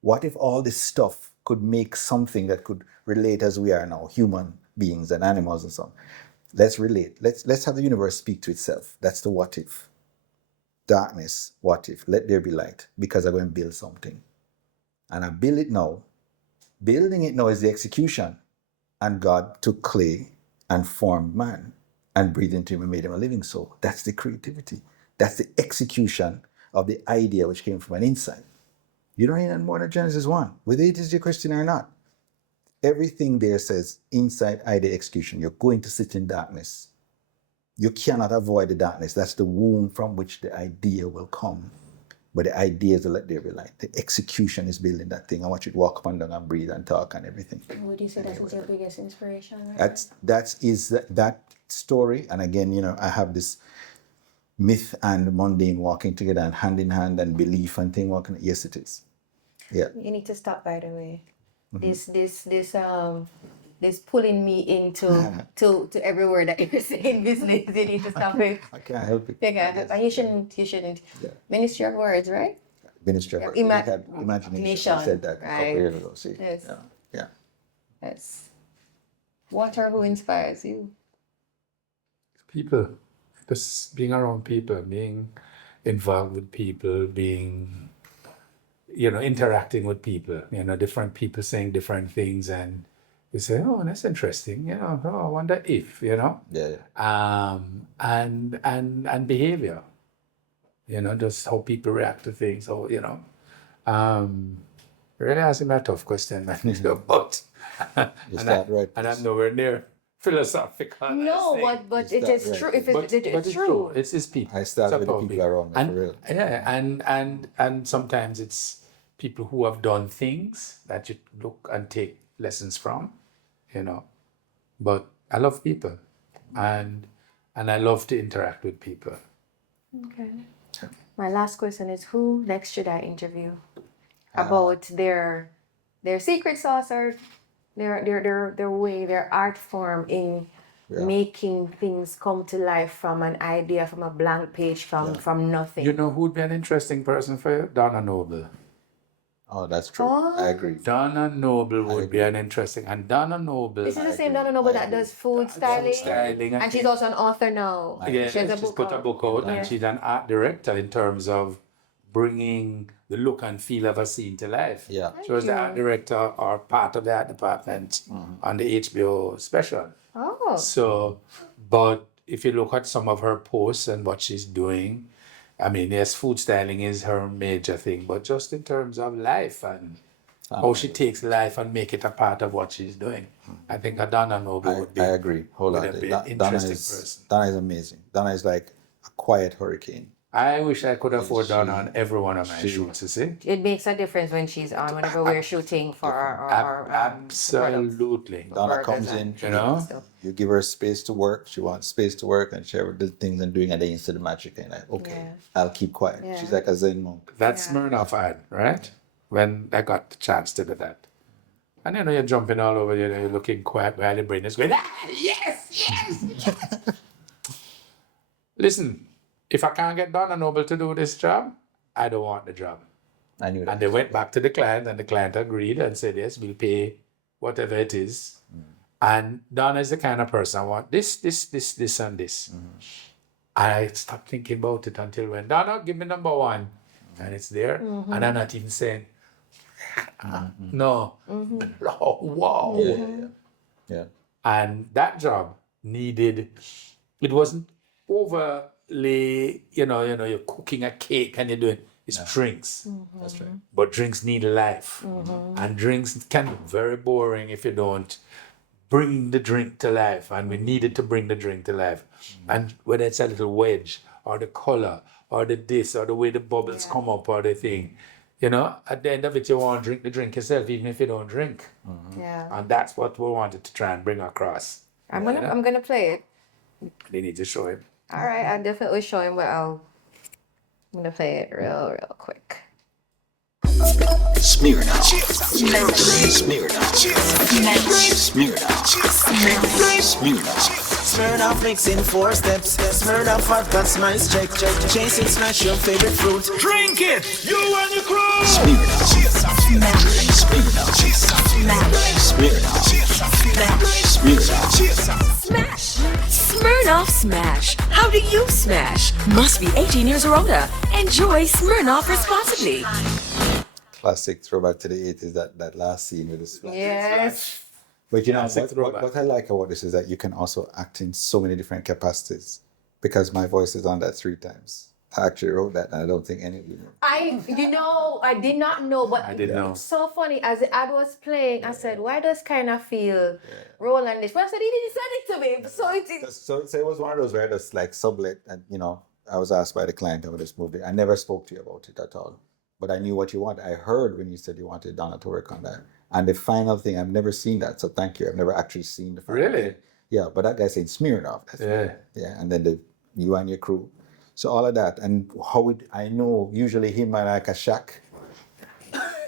What if all this stuff could make something that could relate as we are now, human beings and animals and so on? Let's relate. Let's have the universe speak to itself. That's the what if. Darkness, what if? Let there be light, because I'm going to build something. and I build it now. Building it now is the execution. And God took clay and formed man and breathed into him and made him a living soul. That's the creativity. That's the execution of the idea which came from an insight. You don't need that more than Genesis 1. Whether it is your question or not. Everything there says insight, idea, execution. You're going to sit in darkness. You cannot avoid the darkness. That's the womb from which the idea will come. But the idea is to let there be light. The execution is building that thing. I want you to walk up and down and breathe and talk and everything. Would you say that's your biggest inspiration? Right? That story. And again, I have this myth and mundane walking together and hand in hand and belief and thing walking. Yes, it is. Yeah. You need to stop, by the way. This pulling me into to every word that you're saying. Business, you need to stop it. I can't help it. You shouldn't. Yeah. Ministry of words, right? Ministry of words. Imagination. I said that a couple years ago. See? Yes. Yeah. Yes. What or who inspires you? People. Just being around people, being involved with people, being, interacting with people, different people saying different things, and you say, oh, that's interesting, I wonder if, Yeah. and behavior, just how people react to things, really asking me a tough question, man, but I'm nowhere near philosophical. No, but it is true. If it's true. It's people. I start with the people around me, for real. Yeah, and sometimes it's people who have done things that you look and take lessons from, But I love people, and I love to interact with people. Okay. My last question is, who next should I interview about their secret sauce or their way, their art form in making things come to life from an idea, from a blank page, from nothing. You know who would be an interesting person for you? Donna Noble. Oh, that's true. I agree. Donna Noble would be an interesting, and Donna Noble. Is it the same Donna Noble that does food styling? And she's also an author now. Yeah, she's put a book out, and she's an art director in terms of bringing the look and feel of a scene to life. Yeah. She was the art director or part of the art department on the HBO special. Oh. So, but if you look at some of her posts and what she's doing, I mean, yes, food styling is her major thing, but just in terms of life and how she takes life and make it a part of what she's doing, I think a Donna Noble would be. I agree wholeheartedly. Donna is amazing. Donna is like a quiet hurricane. I wish I could afford Donna on every one of my shoots, you see. It makes a difference when she's on, whenever we're shooting for our absolutely. Donna comes in, you give her space to work. She wants space to work, and she does things and doing, and then you see the magic, and like, okay, I'll keep quiet. Yeah. She's like a Zen monk. That's Smirnoff ad, right? When I got the chance to do that. And you're jumping all over, you're looking quiet while your brain is going, yes. Listen. If I can't get Donna Noble to do this job, I don't want the job. I knew that. And they went back to the client, and the client agreed and said, yes, we'll pay whatever it is. And Donna is the kind of person, I want this, and this. I stopped thinking about it until when, Donna, give me number one. And it's there. And I'm not even saying, no. Oh, wow. Yeah. And that job needed, it wasn't over... you're cooking a cake and you're doing drinks. That's right. But drinks need life. And drinks can be very boring if you don't bring the drink to life. And we needed to bring the drink to life. And whether it's a little wedge or the color or the this or the way the bubbles come up or the thing, at the end of it, you want to drink the drink yourself, even if you don't drink. Yeah. And that's what we wanted to try and bring across. I'm gonna play it. They need to show it. All right, I'll definitely show him, but I'm gonna play it real quick. Smirnoff. Smirnoff mixing 4 steps. Smirnoff hot got smiles check. Chase and smash your favorite fruit. Drink it, you and your crew. Smash! Smirnoff Smash. How do you smash? Must be 18 years or older. Enjoy Smirnoff responsibly. classic throwback to the 80s, that last scene with the splash. Yes. But you know, Classic what throwback. I like about this is that you can also act in so many different capacities because my voice is on that 3 times. I actually wrote that and I don't think any of you know. I did not know, but I didn't know. it's so funny. As the ad was playing, I said, why does kind of feel Roland-ish? But I said, he didn't send it to me. So it was one of those where I just like sublet and you know, I was asked by the client over this movie. I never spoke to you about it at all. But I knew what you want. I heard when you said you wanted Donna to work on that. And the final thing, I've never seen that. So thank you. I've never actually seen the final Really? thing. Yeah, but that guy said Smirnoff. That's Yeah. yeah, and then you and your crew. So all of that. And how would I know usually him and like a shack?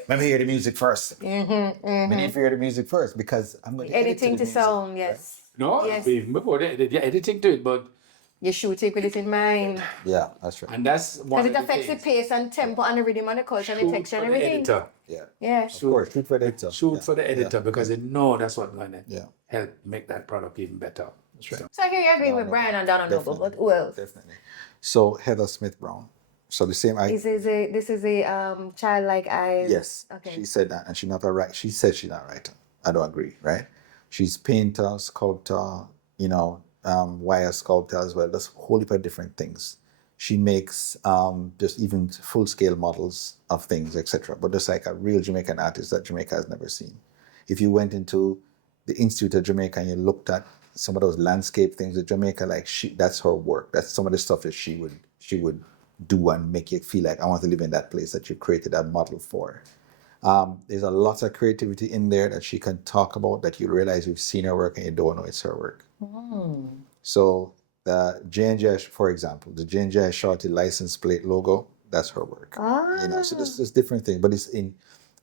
Let me hear the music first. Let me hear the music first because I'm going to edit Editing to the music, sound, yes. No, Yes. even before the edit, yeah, editing to it, but You shoot it with it in mind. Yeah, that's right. and that's one Because of it the affects the things. pace and tempo and the rhythm and the culture and the Shoot texture and for the everything. editor. Yeah. Yeah. Of course, shoot for the editor. Shoot Yeah, for the editor because they know that's what's going to Yeah. help make that product even better. That's right. So I hear you're agreeing with Brian and Donna Noble, but who else? Definitely. So Heather Smith Brown. So the same This is a childlike eyes. Yes. Okay. She said that, and she's not a writer. She said she's not a writer. I don't agree, right? She's painter, sculptor, you know, wire sculptor as well. There's a whole heap of different things. She makes just even full-scale models of things, etc. But just like a real Jamaican artist that Jamaica has never seen. If you went into the Institute of Jamaica and you looked at some of those landscape things in Jamaica, like that's her work. That's some of the stuff that she would do and make you feel like I want to live in that place that you created that model for. There's a lot of creativity in there that she can talk about that you realize you've seen her work and you don't know it's her work. So the J&J, for example, the J&J Shorty license plate logo, that's her work. You know, so there's different things, but it's in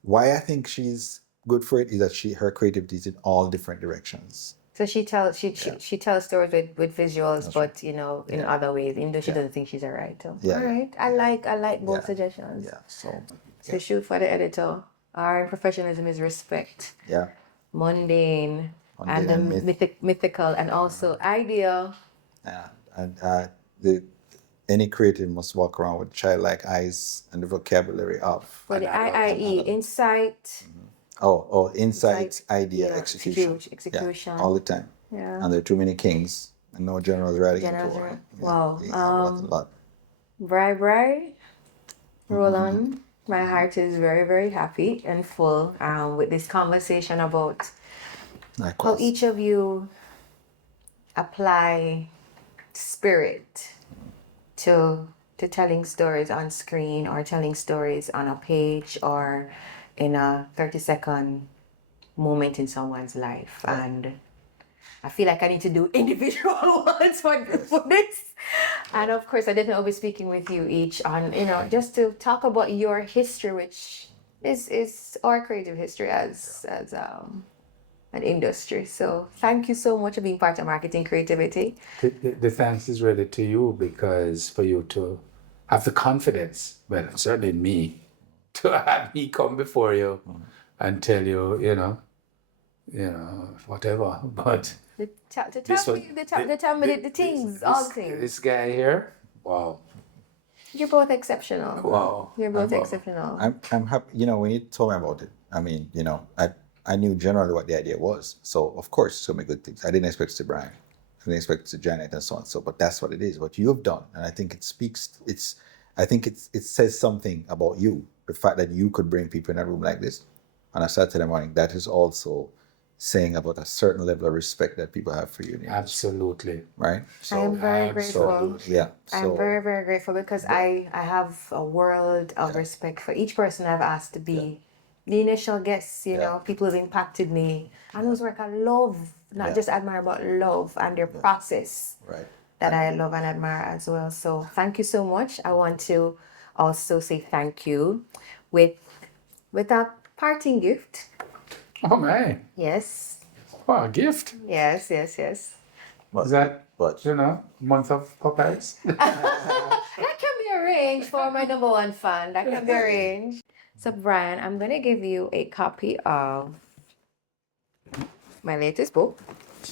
why I think she's good for it is that her creativity is in all different directions. So she tells stories with visuals, but you know, in other ways, even though she doesn't think she's a writer. Yeah. All right. I like both suggestions. Yeah. So So shoot for the editor. Our professionalism is respect. yeah. Mundane and the Mundane and mythical and also idea. Yeah, and any creative must walk around with childlike eyes and the vocabulary of. For the IIE, insight. Insight, idea, yeah, execution. execution. Yeah, all the time. Yeah. And there are too many kings and no generals riding into Generals war. are- Yeah, wow. they have a lot. Bri, Roland, my heart is very, very happy and full with this conversation about how Likewise. each of you apply spirit to telling stories on screen or telling stories on a page or in a 30-second moment in someone's life. And I feel like I need to do individual ones for this. And of course, I definitely will be speaking with you each on, you know, just to talk about your history, which is our creative history as an industry. So thank you so much for being part of Marketing Creativity. The thanks is really to you because for you to have the confidence, well, certainly me, to have me come before you and tell you, you know, whatever. But Tell me the things, all the things. This guy here, wow. You're both exceptional. Wow. You're both exceptional. I'm happy. You know, when you told me about it, I mean, you know, I knew generally what the idea was. So of course, so many good things. I didn't expect to see Brian. I didn't expect to see Janet and so on. So, but that's what it is. What you have done, and I think it says something about you. The fact that you could bring people in a room like this on a Saturday morning. That is also saying about a certain level of respect that people have for you. Absolutely. Right. I am very grateful. Yeah. I'm very, very grateful because I have a world of respect for each person I've asked to be the initial guests, you know, people who've impacted me and whose work I love, not just admire, but love and their process that I love and admire as well. So thank you so much. I want to also say thank you with a parting gift. Oh man. Yes. Wow, a gift. Yes. Is that But you know, month of Popeyes? That can be arranged for my number one fan. That can be arranged. So Brian, I'm gonna give you a copy of my latest book,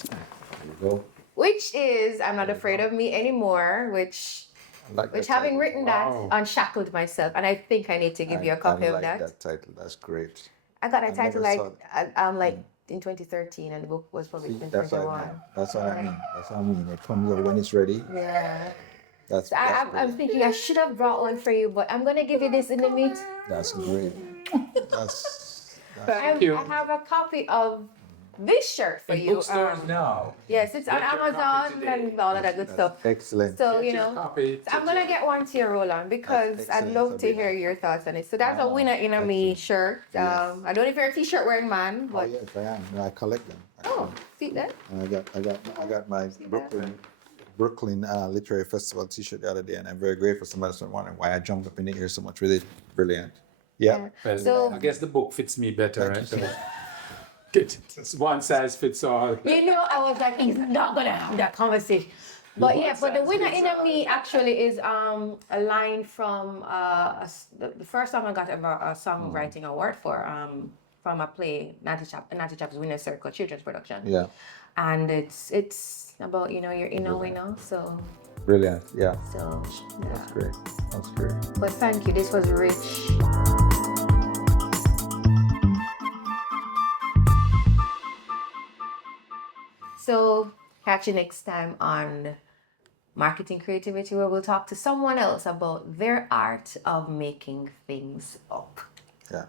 there you go. which is I'm Not Afraid of Me Anymore, which Like Which that having title. written that, unshackled myself, and I think I need to give you a copy I of like that. that title. That's great. I got that I title never like saw like in 2013, and the book was published in That's what I 2021. mean. That's what I mean. That's what I mean. It comes out when it's ready. Yeah. That's So I'm great. thinking I should have brought one for you, but I'm gonna give you this in the meet. That's great. That's Thank you. I have a copy of this shirt for In you. bookstores now. Yes, it's on Get your copy Amazon today. and all of that good stuff. excellent. So, Get your copy I'm gonna get one to you, Roland, because That's I'd excellent, love to Sabina. hear your thoughts on it. So that's a winner in a me shirt. Yes. I don't know if you're a t-shirt wearing man, Oh but yes, I am. No, I collect them. oh, see that? And I got my Brooklyn Literary Festival T-shirt the other day, and I'm very grateful. Somebody's wondering why I jumped up in the air so much with it. Brilliant. Yeah. Well, So- I guess the book fits me better, Thank right? you, So it's one size fits all. You know, I was like, he's not gonna have that conversation. But yeah, but the winner in a me actually is a line from the first time I got a songwriting award for from a play, Natty Chap's Winner's Circle children's production. Yeah. And it's about your inner winner. So Brilliant. Yeah. yeah. That's great. That's great. But thank you. This was rich. So catch you next time on Marketing Creativity, where we'll talk to someone else about their art of making things up. Yeah.